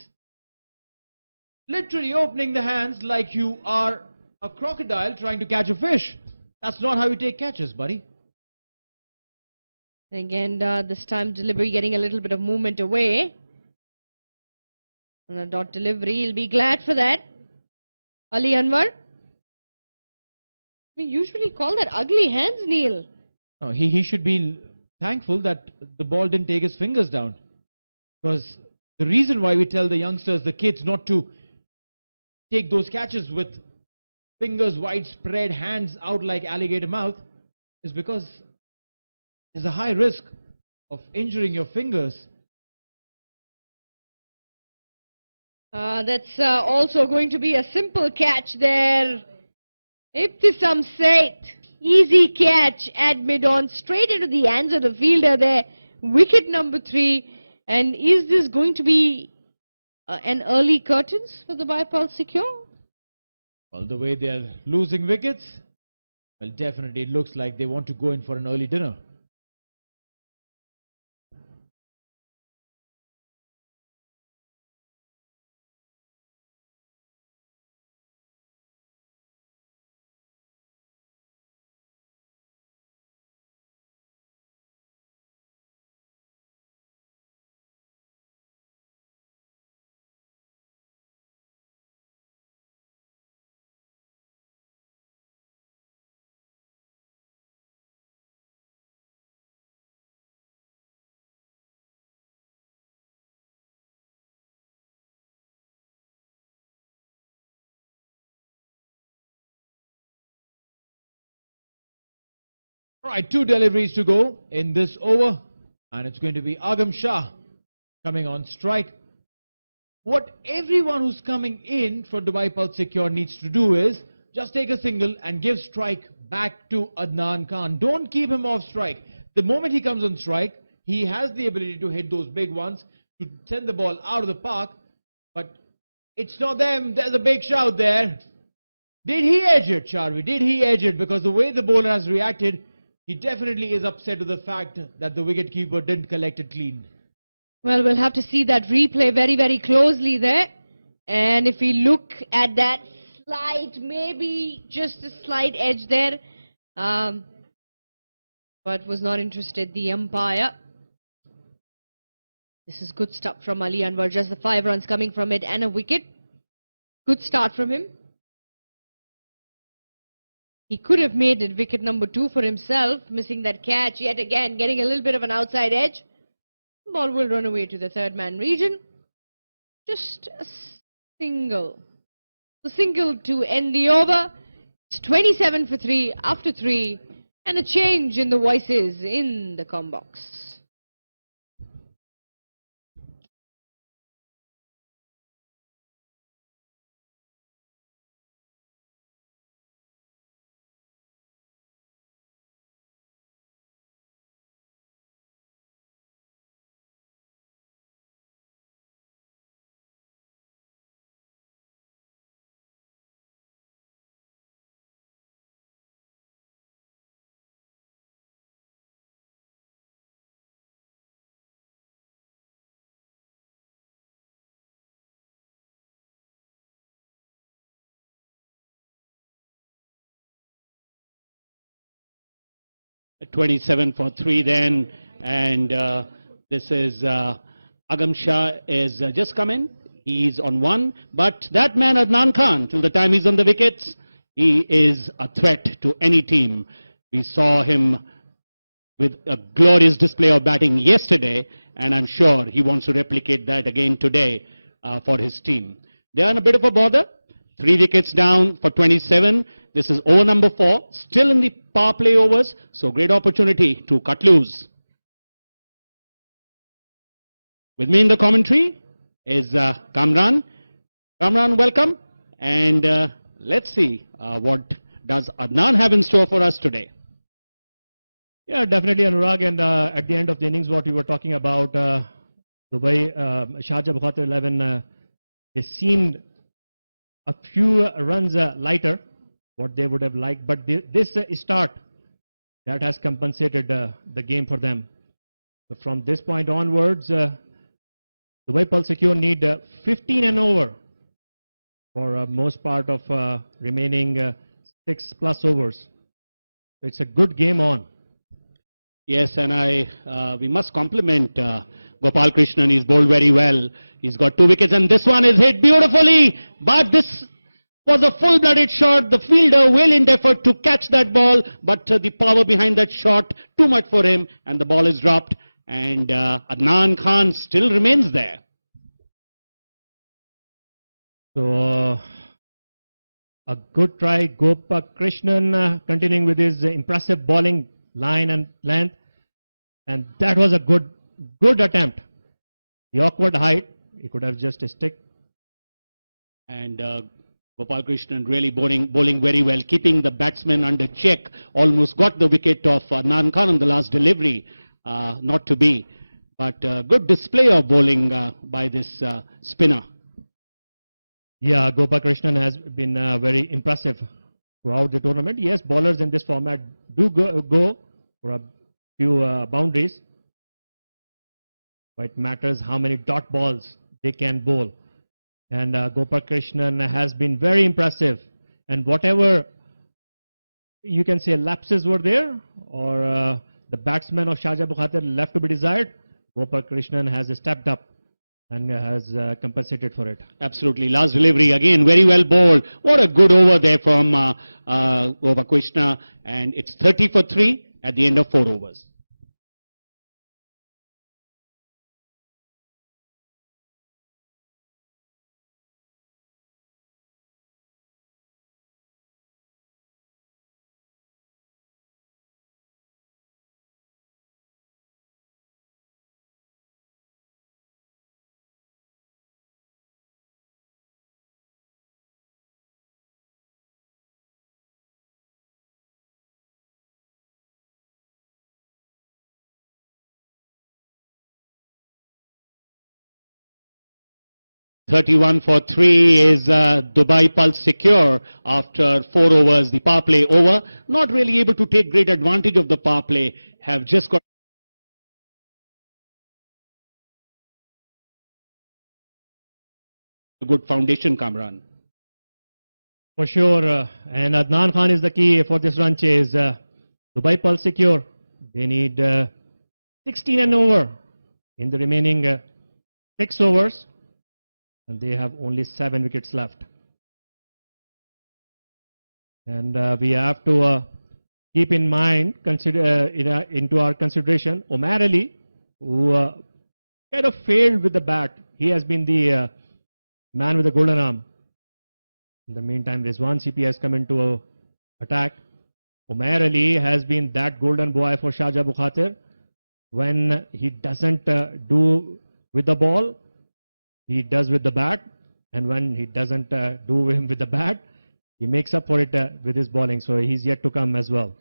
Literally opening the hands like you are a crocodile trying to catch a fish. That's not how you take catches, buddy. Again, this time delivery getting a little bit of movement away. And a dot delivery, he'll be glad for that. Ali Anwar. We usually call that ugly hands, Neil. No, he should be thankful that the ball didn't take his fingers down. Because the reason why we tell the youngsters, the kids, not to take those catches with fingers widespread, hands out like alligator mouth, is because there's a high risk of injuring your fingers. That's also going to be a simple catch there. Ibtisam Said. Easy catch at mid-on, straight into the hands of the fielder there. Wicket number 3. And is this going to be an early curtains for the Bipal Secure? Well, the way they're losing wickets, well, definitely it looks like they want to go in for an early dinner. All right, 2 deliveries to go in this over, and it's going to be Agam Shah coming on strike. What everyone who's coming in for Dubai Pulse Secure needs to do is just take a single and give strike back to Adnan Khan. Don't keep him off strike. The moment he comes on strike, he has the ability to hit those big ones, to send the ball out of the park, but it's not them. There's a big shout there. Did he edge it, Charvi? Did he edge it? Because the way the bowler has reacted, he definitely is upset with the fact that the wicketkeeper didn't collect it clean. Well, we'll have to see that replay very, very closely there. And if we look at that slight, maybe just a slight edge there. But was not interested, the umpire. This is good stuff from Ali Anwar. Just the 5 runs coming from it and a wicket. Good start from him. He could have made it wicket number 2 for himself, missing that catch yet again, getting a little bit of an outside edge. Ball will run away to the 3rd man region. Just a single. A single to end the over. It's 27 for 3 after 3, and a change in the voices in the comm box. At 27 for 3 then, and this is Agam Shah is just come in. He's on 1, but that man Adnan Khan, till the time he's on the wickets, he is a threat to any team. We saw him with a glorious display of batting yesterday, and I'm sure he wants to replicate that again today for his team. They are in a bit of a bother. 3 wickets down for 27. This is over number 4, still in the power play overs, so great opportunity to cut loose. With me in the commentary is Kamran. Kamran, welcome. And let's see what does Adnan have in store for us today. Yeah, definitely, Anurag. And at the end of the innings, what we were talking about, Dubai, Sharjah Bukhatir 11, they seemed a few runs lighter, what they would have liked. But this start, that has compensated the game for them. So from this point onwards, Dubai Pulse Secure need 15 and over for most part of remaining 6+ overs. So it's a good game on. Yes, and we must compliment Gopal Krishnan. He's bowled very well. He's got 2 wickets, and this one is hit beautifully. But this was a full-blooded shot. The fielder valiant effort to catch that ball, but the power behind that shot too much for him, and the ball is dropped. And Adnan Khan still remains there. So a good try, Gopal Krishnan continuing with his impressive bowling line and length, and that was a good attempt. The awkward height, he could have just stick. And Gopal Krishnan really bowling very well, keeping the batsman under check. Almost got the wicket of Adnan Khan on the last delivery, not to be. But good display of bowling by this spinner. Yeah, Gopal Krishnan has been very impressive throughout the tournament. Yes, bowlers in this format do go for a few boundaries, but it matters how many dot balls they can bowl. And Gopal Krishnan has been very impressive. And whatever you can say lapses were there, or the batsman of Sharjah Bukhatir left to be desired, Gopal Krishnan has stepped up and has compensated for it. Absolutely. Last delivery, again, very well bowled. What a good over there from Gopal Krishnan. And it's 30 for 3 at the end of 4 overs. "31 for 3 is Dubai Pulse secure after 4 overs. The power play over. Not really able to take great advantage of the power play. Have just got a good foundation, Kamran. For sure, and Adnan Khan is the key for this run chase. Dubai Pulse secure. They need 16 and over in the remaining 6 overs, and they have only 7 wickets left. And we have to keep in mind, into our consideration, Omar Ali, who kind of failed with the bat. He has been the man with the golden arm. In the meantime, Rizwan CP has come into attack. Omar Ali has been that golden boy for Sharjah Bukhatir. When he doesn't do with the ball, he does with the bat. And when he doesn't do him with the bat, he makes up for it with his bowling. So he's yet to come as well.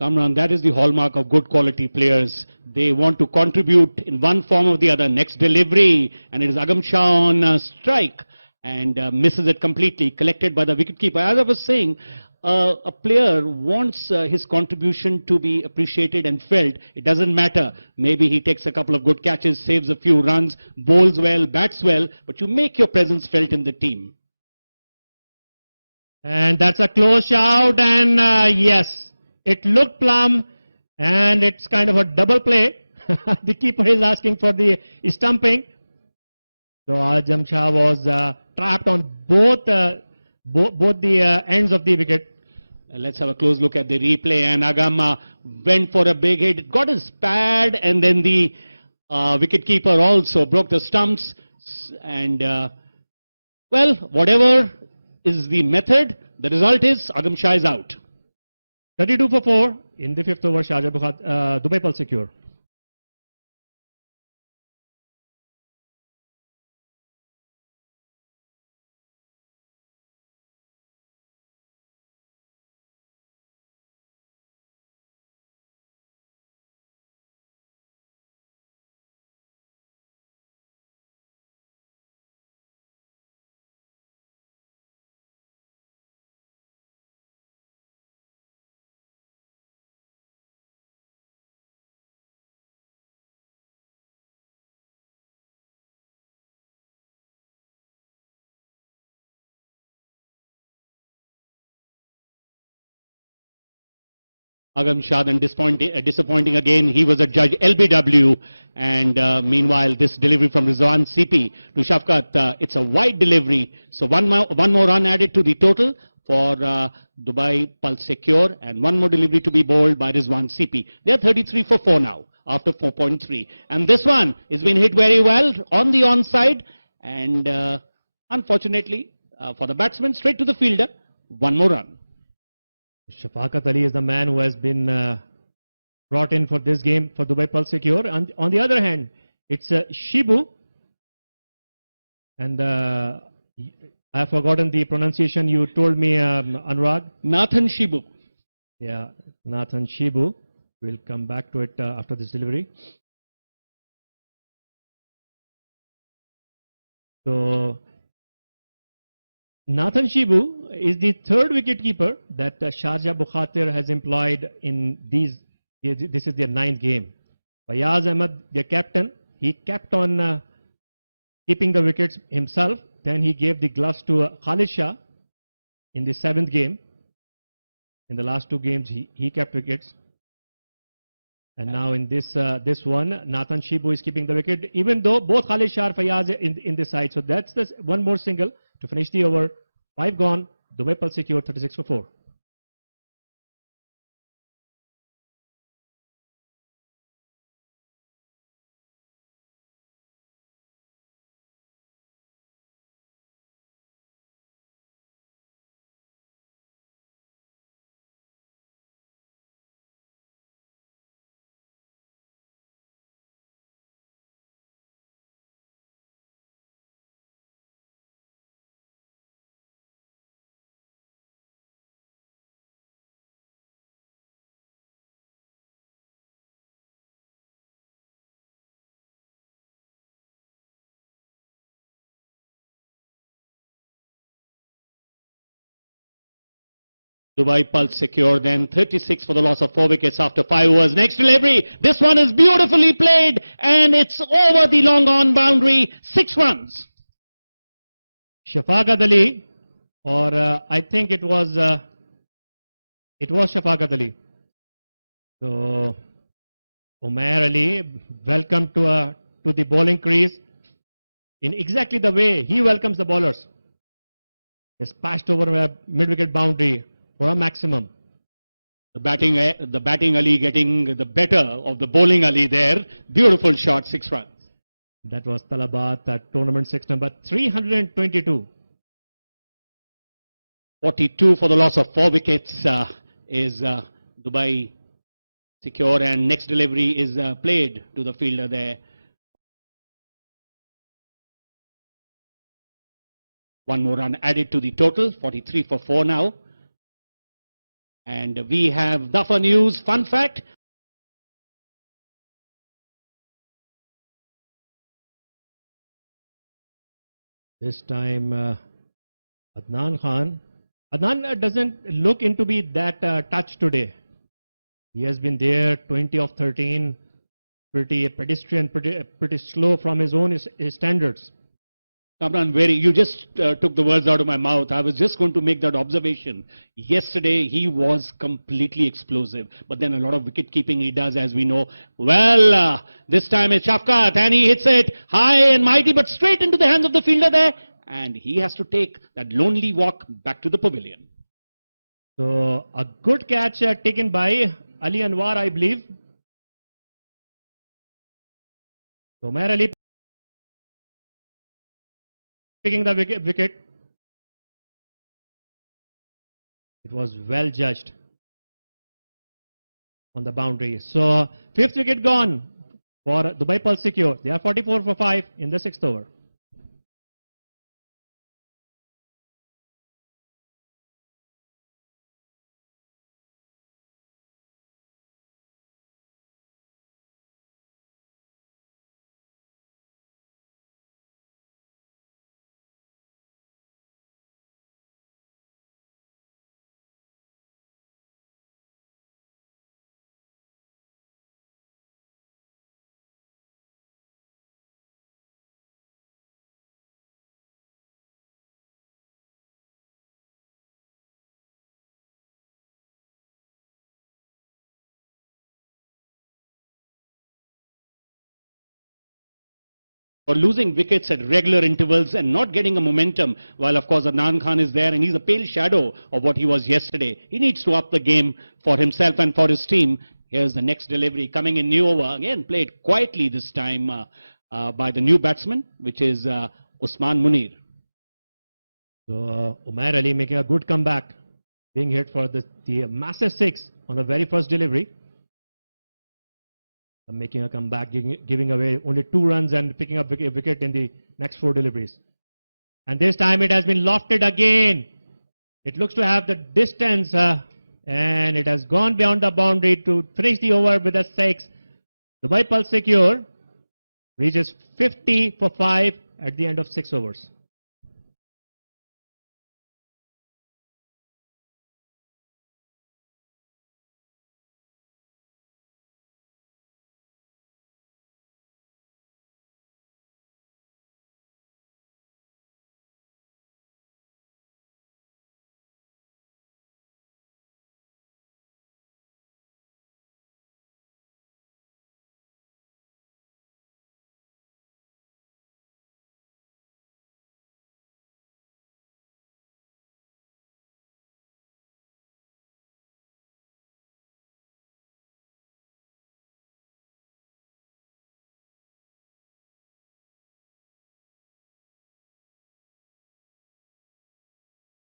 Kamran, that is the hallmark of good quality players. They want to contribute in one form or the other. Next delivery, and it is Agam Shah on strike, and misses it completely, collected by the wicketkeeper. As I was saying, a player wants his contribution to be appreciated and felt. It doesn't matter. Maybe he takes a couple of good catches, saves a few runs, bowls well, bats well, but you make your presence felt in the team. And that's a close shout, and yes, it looked plumb, and it's kind of a double play. The keeper is asking for the stumping. So Agam Shah was trapped on both the ends of the wicket. Let's have a close look at the replay, and Agam went for a big hit, got his pad, and then the wicketkeeper also broke the stumps. And well, whatever is the method, the result is Agam Shah is out. 32 for 4 in the 5th over. Sharjah Bukhatir, Dubai Pulse secure. Agam Shah then disappointing again. He was a judge LBW. And meanwhile, this delivery from Rizwan CP to Shafqat, it's a wide delivery. So one more run added to the total for Dubai Pulse Secure, and one more delivery to be bowled by Rizwan CP. They are 33 for 4 now after 4.3. And this one has been hit very well on the onside. And unfortunately for the batsman, straight to the fielder, one more run. Shafaqat Ali is the man who has been brought in for this game for Dubai Pulse Secure. And on the other hand, it's Shibu. And I have forgotten the pronunciation you told me, Anurag. Nathan Shibu. Yeah, Nathan Shibu. We'll come back to it after this delivery. So, Nathan Shibu is the third wicketkeeper that Sharjah Bukhatir has employed in these. This is their 9th game. Fayaz Ahmed, their captain, he kept on keeping the wickets himself. Then he gave the gloves to Khalid Shah in the 7th game. In the last 2 games, he kept wickets. And now in this one, Nathan Shibu is keeping the wicket, even though both Khalid Shah and Fayaz in this side. So that's this one more single to finish the over. 5 gone. Dubai Pulse Secure 36 for 4. Dubai Pulse Secure then 36 for the loss of 4 wickets after 5 overs. Next delivery. This one is beautifully played and it's over the long on boundary. 6 runs. Shafaqat Ali, or I think it was Shafaqat Ali. So Umair Ali, welcome to the bowling crease in exactly the way he welcomes the bowlers. He's passed over a mid-wicket boundary for a maximum. The batting Ali getting the better of the bowling Ali there. Beautiful shot, 6 runs. That was Talabat at tournament 6 number 322. 42 for the loss of 4 wickets is Dubai Secure, and next delivery is played to the fielder there. One more run added to the total, 43 for 4 now. And we have Duffer News fun fact. This time Adnan Khan. Adnan doesn't look into be that touched today. He has been there 20 of 13, pretty pedestrian, pretty slow from his own his standards. Kamran, you just took the words out of my mouth. I was just going to make that observation. Yesterday, he was completely explosive. But then a lot of wicket keeping he does, as we know. Well, this time it's Shafqat, and he hits it high and mighty, but straight into the hands of the fielder there. And he has to take that lonely walk back to the pavilion. So, a good catch taken by Ali Anwar, I believe. So, Umair Ali picking the wicket. It was well judged on the boundary. So, 5th wicket gone for Dubai Pulse Secure. They are 44 for 5 in the 6th over. for losing wickets at regular intervals and not getting a momentum, while of course Adnan Khan is there and he's a pale shadow of what he was yesterday. He needs to up the game for himself and for his team. Here's the next delivery coming in new over, again played quietly this time by the new batsman, which is Usman Munir. So Umair Ali making a good comeback, being hit for the massive six on the very first delivery. Making a comeback, giving away only 2 runs and picking up a wicket in the next 4 deliveries. And this time it has been lofted again. It looks to have the distance and it has gone beyond the boundary to finish the over with a 6. Dubai Pulse Secure reaches 50 for 5 at the end of 6 overs.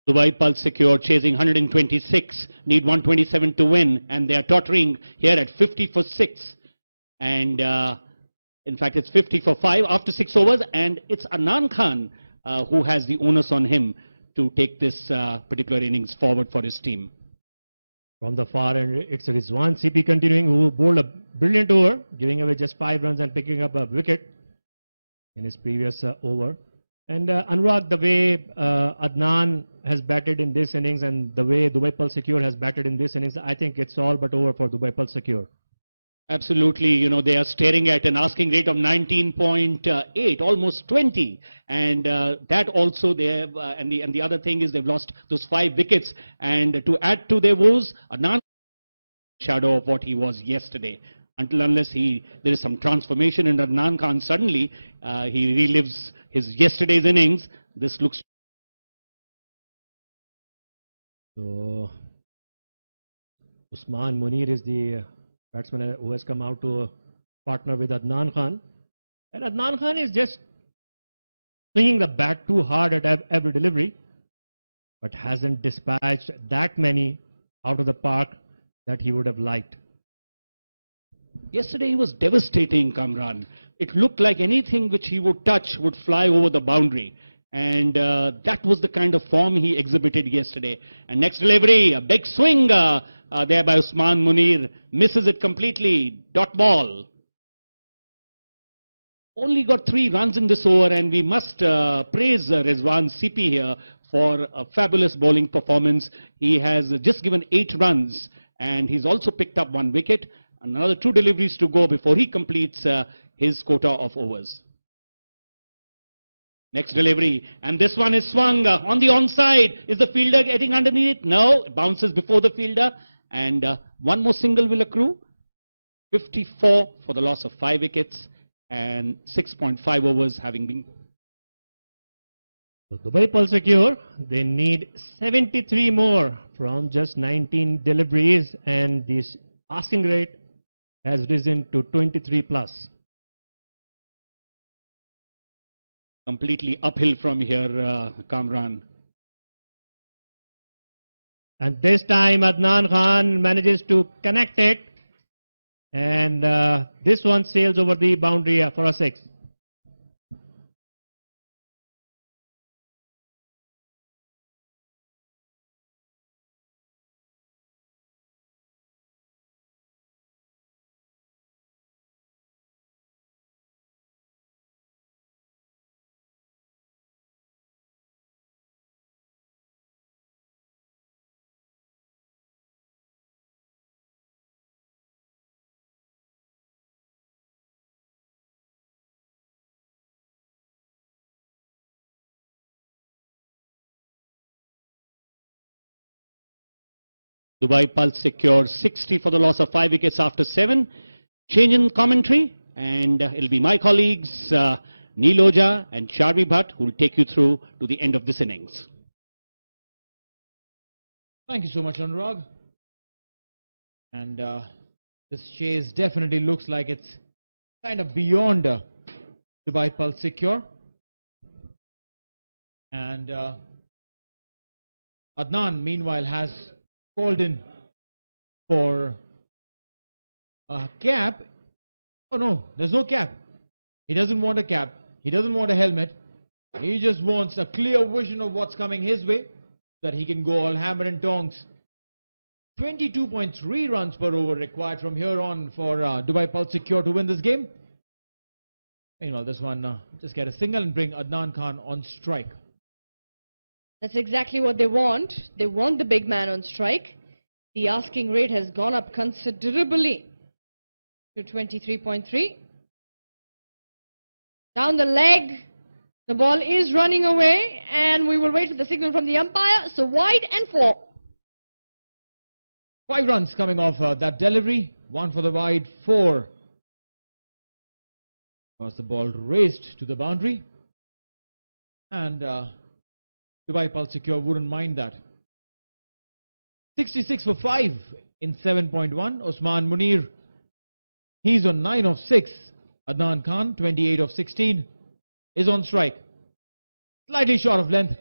Dubai Pulse Secure chasing 126, need 127 to win, and they are tottering here at 50 for 6. And in fact, it's 50 for 5 after 6 overs, and it's Adnan Khan who has the onus on him to take this particular innings forward for his team. From the far end, it's Rizwan CP continuing, who bowled a brilliant over, giving away just 5 runs and picking up a wicket in his previous over. And Anurag, the way Adnan has batted in this innings and the way Dubai Pulse Secure has batted in this innings, I think it's all but over for Dubai Pulse Secure. Absolutely, you know, they are staring at an asking rate of 19.8, almost 20. And that also they have, and the other thing is they've lost those 5 wickets. And to add to their woes, Adnan shadow of what he was yesterday. Until unless there is some transformation in Adnan Khan, suddenly he relives his yesterday's innings. This looks. So Usman Munir is the batsman who has come out to partner with Adnan Khan. And Adnan Khan is just swinging the bat too hard at every delivery, but hasn't dispatched that many out of the park that he would have liked. Yesterday he was devastating, Kamran. It looked like anything which he would touch would fly over the boundary. And that was the kind of form he exhibited yesterday. And next delivery, a big swing there by Usman Munir. Misses it completely. Dot ball. Only got 3 runs in this over, and we must praise Rizwan CP here for a fabulous bowling performance. He has just given 8 runs, and he's also picked up 1 wicket. Another 2 deliveries to go before he completes his quota of overs. Next delivery, and this one is swung on the onside. Is the fielder getting underneath? No, it bounces before the fielder, and 1 more single will accrue. 54 for the loss of 5 wickets and 6.5 overs having been. So Dubai Pulse Secure, they need 73 more from just 19 deliveries, and this asking rate has risen to 23 plus. Completely uphill from here, Kamran. And this time Adnan Khan manages to connect it, and this one sails over the boundary for a 6. Dubai Pulse secure 60 for the loss of 5 wickets after 7. Change in commentary, and it'll be my colleagues Neeloja and Charvi Bhatt, who will take you through to the end of this innings. Thank you so much, Anurag. And this chase definitely looks like it's kind of beyond Dubai Pulse Secure. And Adnan, meanwhile, has called in for a cap. Oh no, there's no cap. He doesn't want a cap. He doesn't want a helmet. He just wants a clear vision of what's coming his way, that he can go all hammer and tongs. 22.3 runs per over required from here on for Dubai Pulse Secure to win this game. Meanwhile, this one just get a single and bring Adnan Khan on strike. That's exactly what they want. They want the big man on strike. The asking rate has gone up considerably to 23.3. Down the leg. The ball is running away, and we will wait for the signal from the umpire. So wide and 4. 5 runs coming off that delivery. 1 for the wide, 4. Was the ball raced to the boundary. And Dubai Pulse Secure wouldn't mind that. 66 for 5 in 7.1. Osman Munir, he's on 9 of 6. Adnan Khan, 28 of 16. Is on strike. Slightly short of length.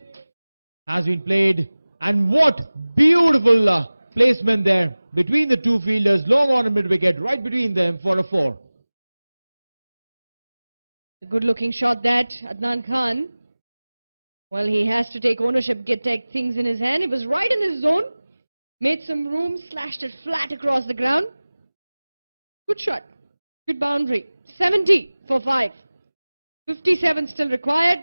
Has been played. And what beautiful placement there between the two fielders. Long on a mid-wicket. Right between them for a 4. A good looking shot that. Adnan Khan. Well, he has to take ownership, take things in his hand. It was right in his zone. Made some room. Slashed it flat across the ground. Good shot. Good boundary. 70 for 5. 57 still required.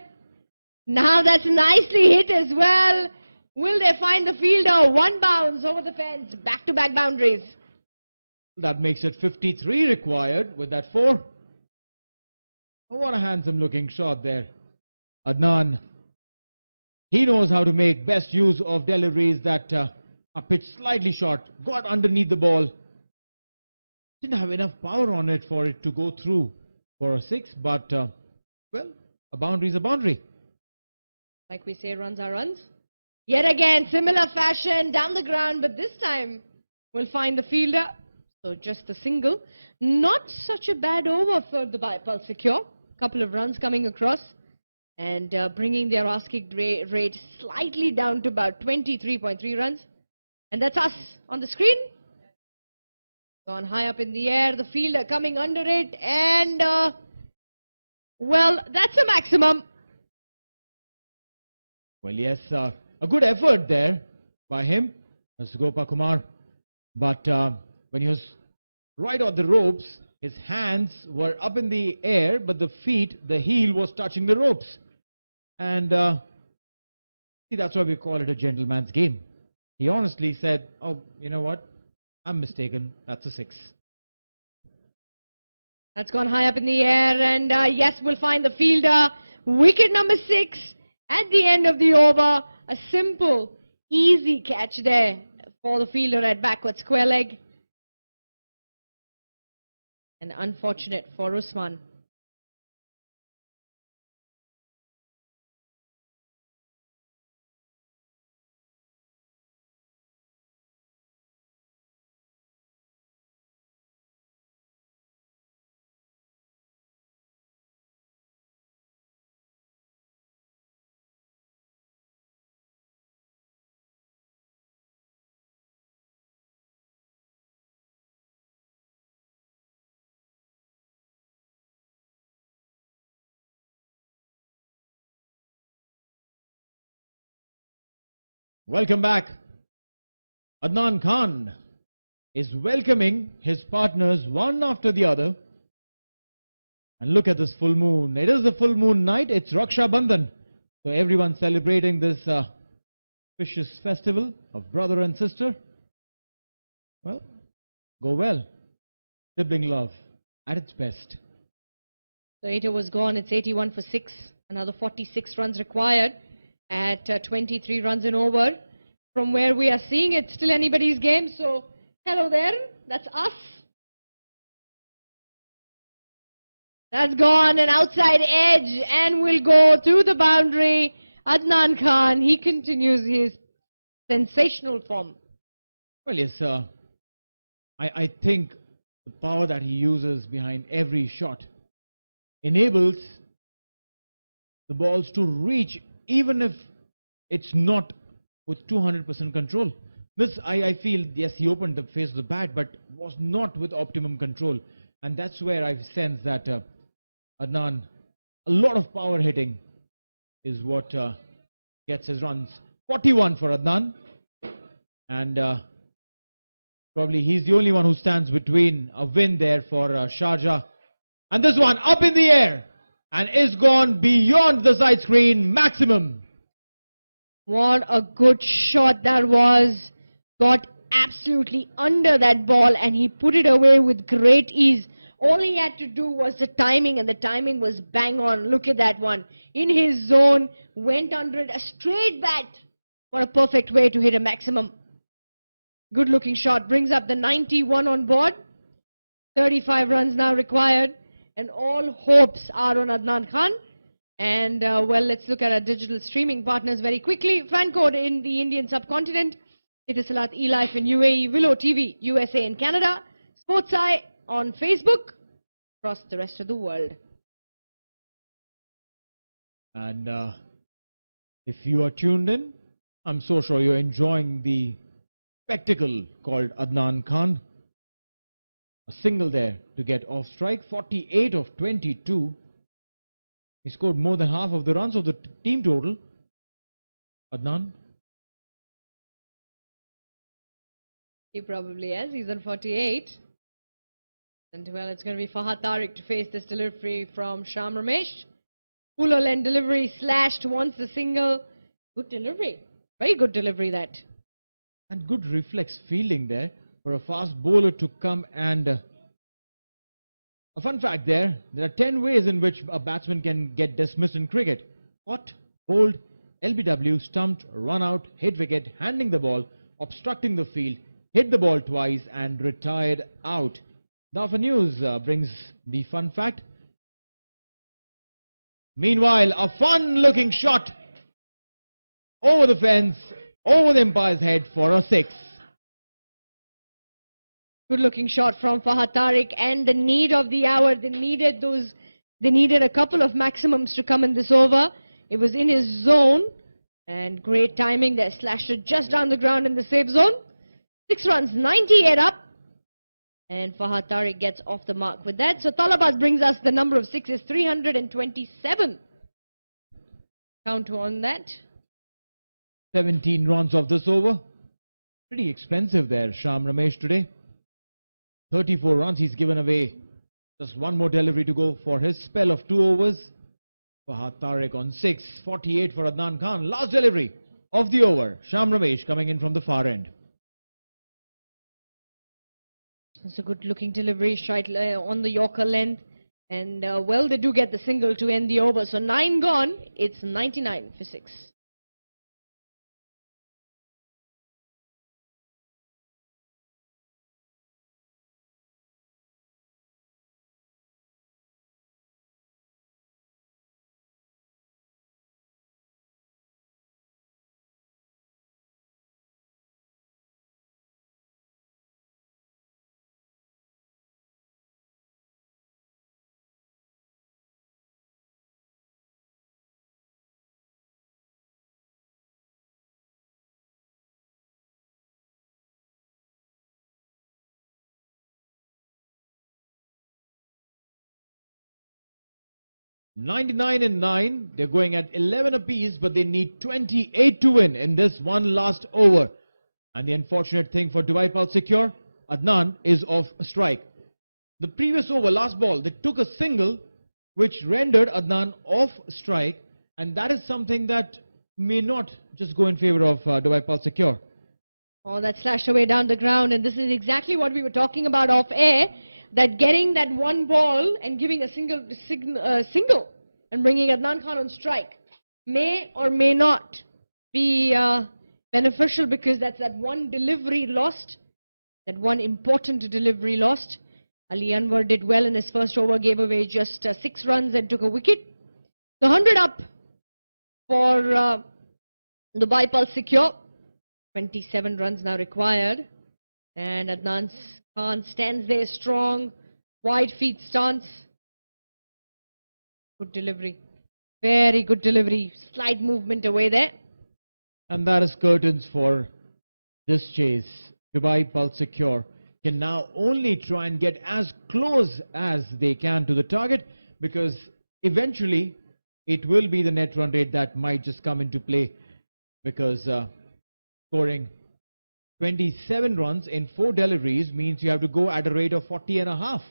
Now that's nicely hit as well. Will they find the fielder? 1 bounce over the fence. Back-to-back boundaries. That makes it 53 required with that 4. Oh, what a handsome looking shot there. Adnan. He knows how to make best use of deliveries that are pitched slightly short. Got underneath the ball. Didn't have enough power on it for it to go through for a 6. But, well, a boundary is a boundary. Like we say, runs are runs. Yet again, similar fashion down the ground, but this time we'll find the fielder. So just the single. Not such a bad over for the Dubai Pulse Secure. Couple of runs coming across and bringing their asking rate slightly down to about 23.3 runs. And that's us on the screen. Gone high up in the air. The fielder coming under it. And, well, that's a maximum. Well, yes, a good effort there by him, Mr. Gopa Kumar. But when he was right on the ropes, his hands were up in the air, but the feet, the heel was touching the ropes. And see, that's why we call it a gentleman's game. He honestly said, oh, you know what? I'm mistaken. That's a 6. That's gone high up in the air. And yes, we'll find the fielder. Wicket number 6. At the end of the over, a simple, easy catch there for the fielder at backward square leg. And unfortunate for Usman. Welcome back. Adnan Khan is welcoming his partners one after the other. And look at this full moon. It is the full moon night. It's Raksha Bandhan. So everyone celebrating this auspicious festival of brother and sister. Well, go well. Sibling love at its best. The 8 was gone. It's 81 for 6. Another 46 runs required at 23 runs and over. From where we are seeing, it's still anybody's game. So, hello there. That's us. That's gone, an outside edge, and will go through the boundary. Adnan Khan, he continues his sensational form. Well, yes, I think the power that he uses behind every shot enables the balls to reach, even if it's not with 200% control. This, I feel, yes, he opened the face of the bat, but was not with optimum control. And that's where I sense that Adnan, a lot of power hitting is what gets his runs. 41 for Adnan. And probably he's the only one who stands between a win there for Sharjah. And this one up in the air and is gone beyond the side screen maximum. What a good shot that was. Got absolutely under that ball and he put it away with great ease. All he had to do was the timing, and the timing was bang on. Look at that one. In his zone, went under it, a straight bat. What a perfect way to hit a maximum. Good looking shot. Brings up the 91 on board. 35 runs now required. And all hopes are on Adnan Khan. And well, let's look at our digital streaming partners very quickly. Fan code in the Indian subcontinent. Etisalat eLife in UAE, Willow TV, USA and Canada. Sports Eye on Facebook across the rest of the world. And if you are tuned in, I'm so sure you're enjoying the spectacle called Adnan Khan. A single there to get off strike, 48 of 22. He scored more than half of the runs of the team total. Adnan. He probably has. He's on 48. And well, it's going to be Fahad Tariq to face this delivery from Sham Ramesh. Full length delivery, slashed once the single. Good delivery. Very good delivery that. And good reflex fielding there for a fast bowler to come and... a fun fact there are 10 ways in which a batsman can get dismissed in cricket. Caught, bowled, LBW, stumped, run out, hit wicket, handing the ball, obstructing the field, hit the ball twice and retired out. Now for news brings the fun fact. Meanwhile, a fun-looking shot over the fence, over the umpire's head for a 6. Good-looking shot from Fahad Tariq, and the need of the hour. They needed a couple of maximums to come in this over. It was in his zone, and great timing there. Slashed it just down the ground in the safe zone. 6 runs, 98 up. And Fahad Tariq gets off the mark with that. So Talabas brings us the number of 6 is 327. Count on that. 17 runs of this over. Pretty expensive there, Sham Ramesh today. 34 runs he's given away. Just one more delivery to go for his spell of 2 overs. Fahad Tariq on 6. 48 for Adnan Khan. Last delivery of the over. Sham Ramesh coming in from the far end. It's a good looking delivery, straight on the Yorker length. And well, they do get the single to end the over. So 9 gone, it's 99 for 6. .99 and 9. They're going at 11 apiece, but they need 28 to win in this one last over. And the unfortunate thing for Dubai Pal Secure, Adnan is off strike. The previous over, last ball, they took a single which rendered Adnan off strike, and that is something that may not just go in favor of Dubai Pal Secure. Oh, that slashed away down the ground, and this is exactly what we were talking about off air. That getting that one ball and giving a single and bringing Adnan Khan on strike may or may not be beneficial, because that's that one delivery lost, that one important delivery lost. Ali Anwar did well in his first over, gave away just 6 runs and took a wicket. So 100 up for Dubai Pulse secure. 27 runs now required. And Adnan Khan stands there strong. Wide feet stance. Good delivery. Very good delivery. Slight movement away there. And that is curtains for this chase. Dubai Pulse secure can now only try and get as close as they can to the target, because eventually it will be the net run rate that might just come into play, because scoring 27 runs in 4 deliveries means you have to go at a rate of 40.5,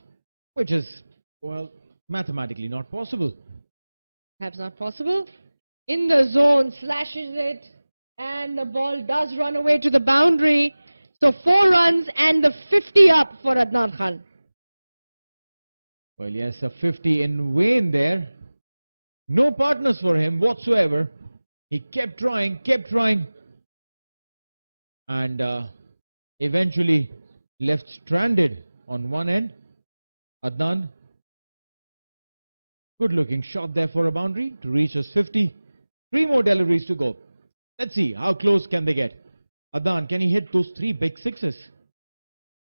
which is, well, mathematically not possible. Perhaps not possible. In the zone, slashes it, and the ball does run away to the boundary. So 4 runs and the 50 up for Adnan Khan. Well, yes, a 50 in vain there. No partners for him whatsoever. He kept trying, and eventually left stranded on one end. Adnan, good looking shot there for a boundary to reach his 50. 3 more deliveries to go. Let's see how close can they get. Adnan, can he hit those 3 big sixes?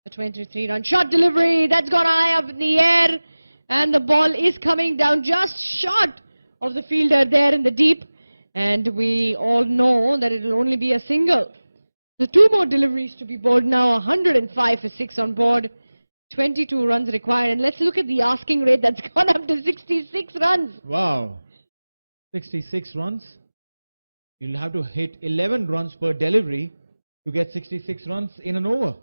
A 23-run shot delivery. That's gone high up in the air. And the ball is coming down just short of the fielder there in the deep. And we all know that it will only be a single. So 2 more deliveries to be bowled now. 105 for 6 on board. 22 runs required. And let's look at the asking rate. That's gone up to 66 runs. Wow. 66 runs. You'll have to hit 11 runs per delivery to get 66 runs in an over.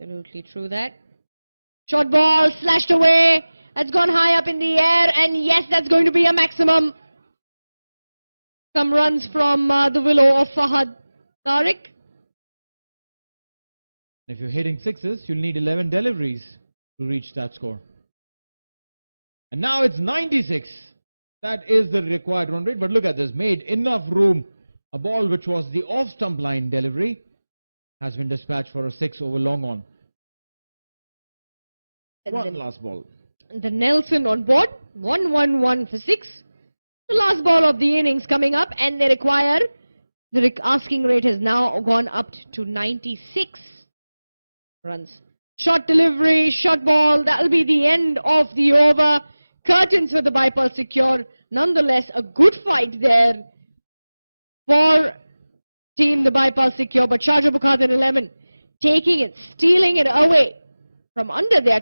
Absolutely true that. Short ball slashed away. That's gone high up in the air. And yes, that's going to be a maximum. Some runs from the willow of Fahad Tariq. If you're hitting sixes, you'll need 11 deliveries to reach that score. And now it's 96. That is the required run rate. But look at this. Made enough room. A ball which was the off-stump line delivery has been dispatched for a 6 over long on. One last ball. The Nelson on board. 111 for 6. The last ball of the innings coming up, and they require, the asking rate has now gone up to 96 runs. Short delivery, short ball. That will be the end of the over. Curtains for the Dubai Pulse secure. Nonetheless, a good fight there for team Dubai Pulse secure, but Sharjah Bukhatir 11 taking it, stealing it away from under their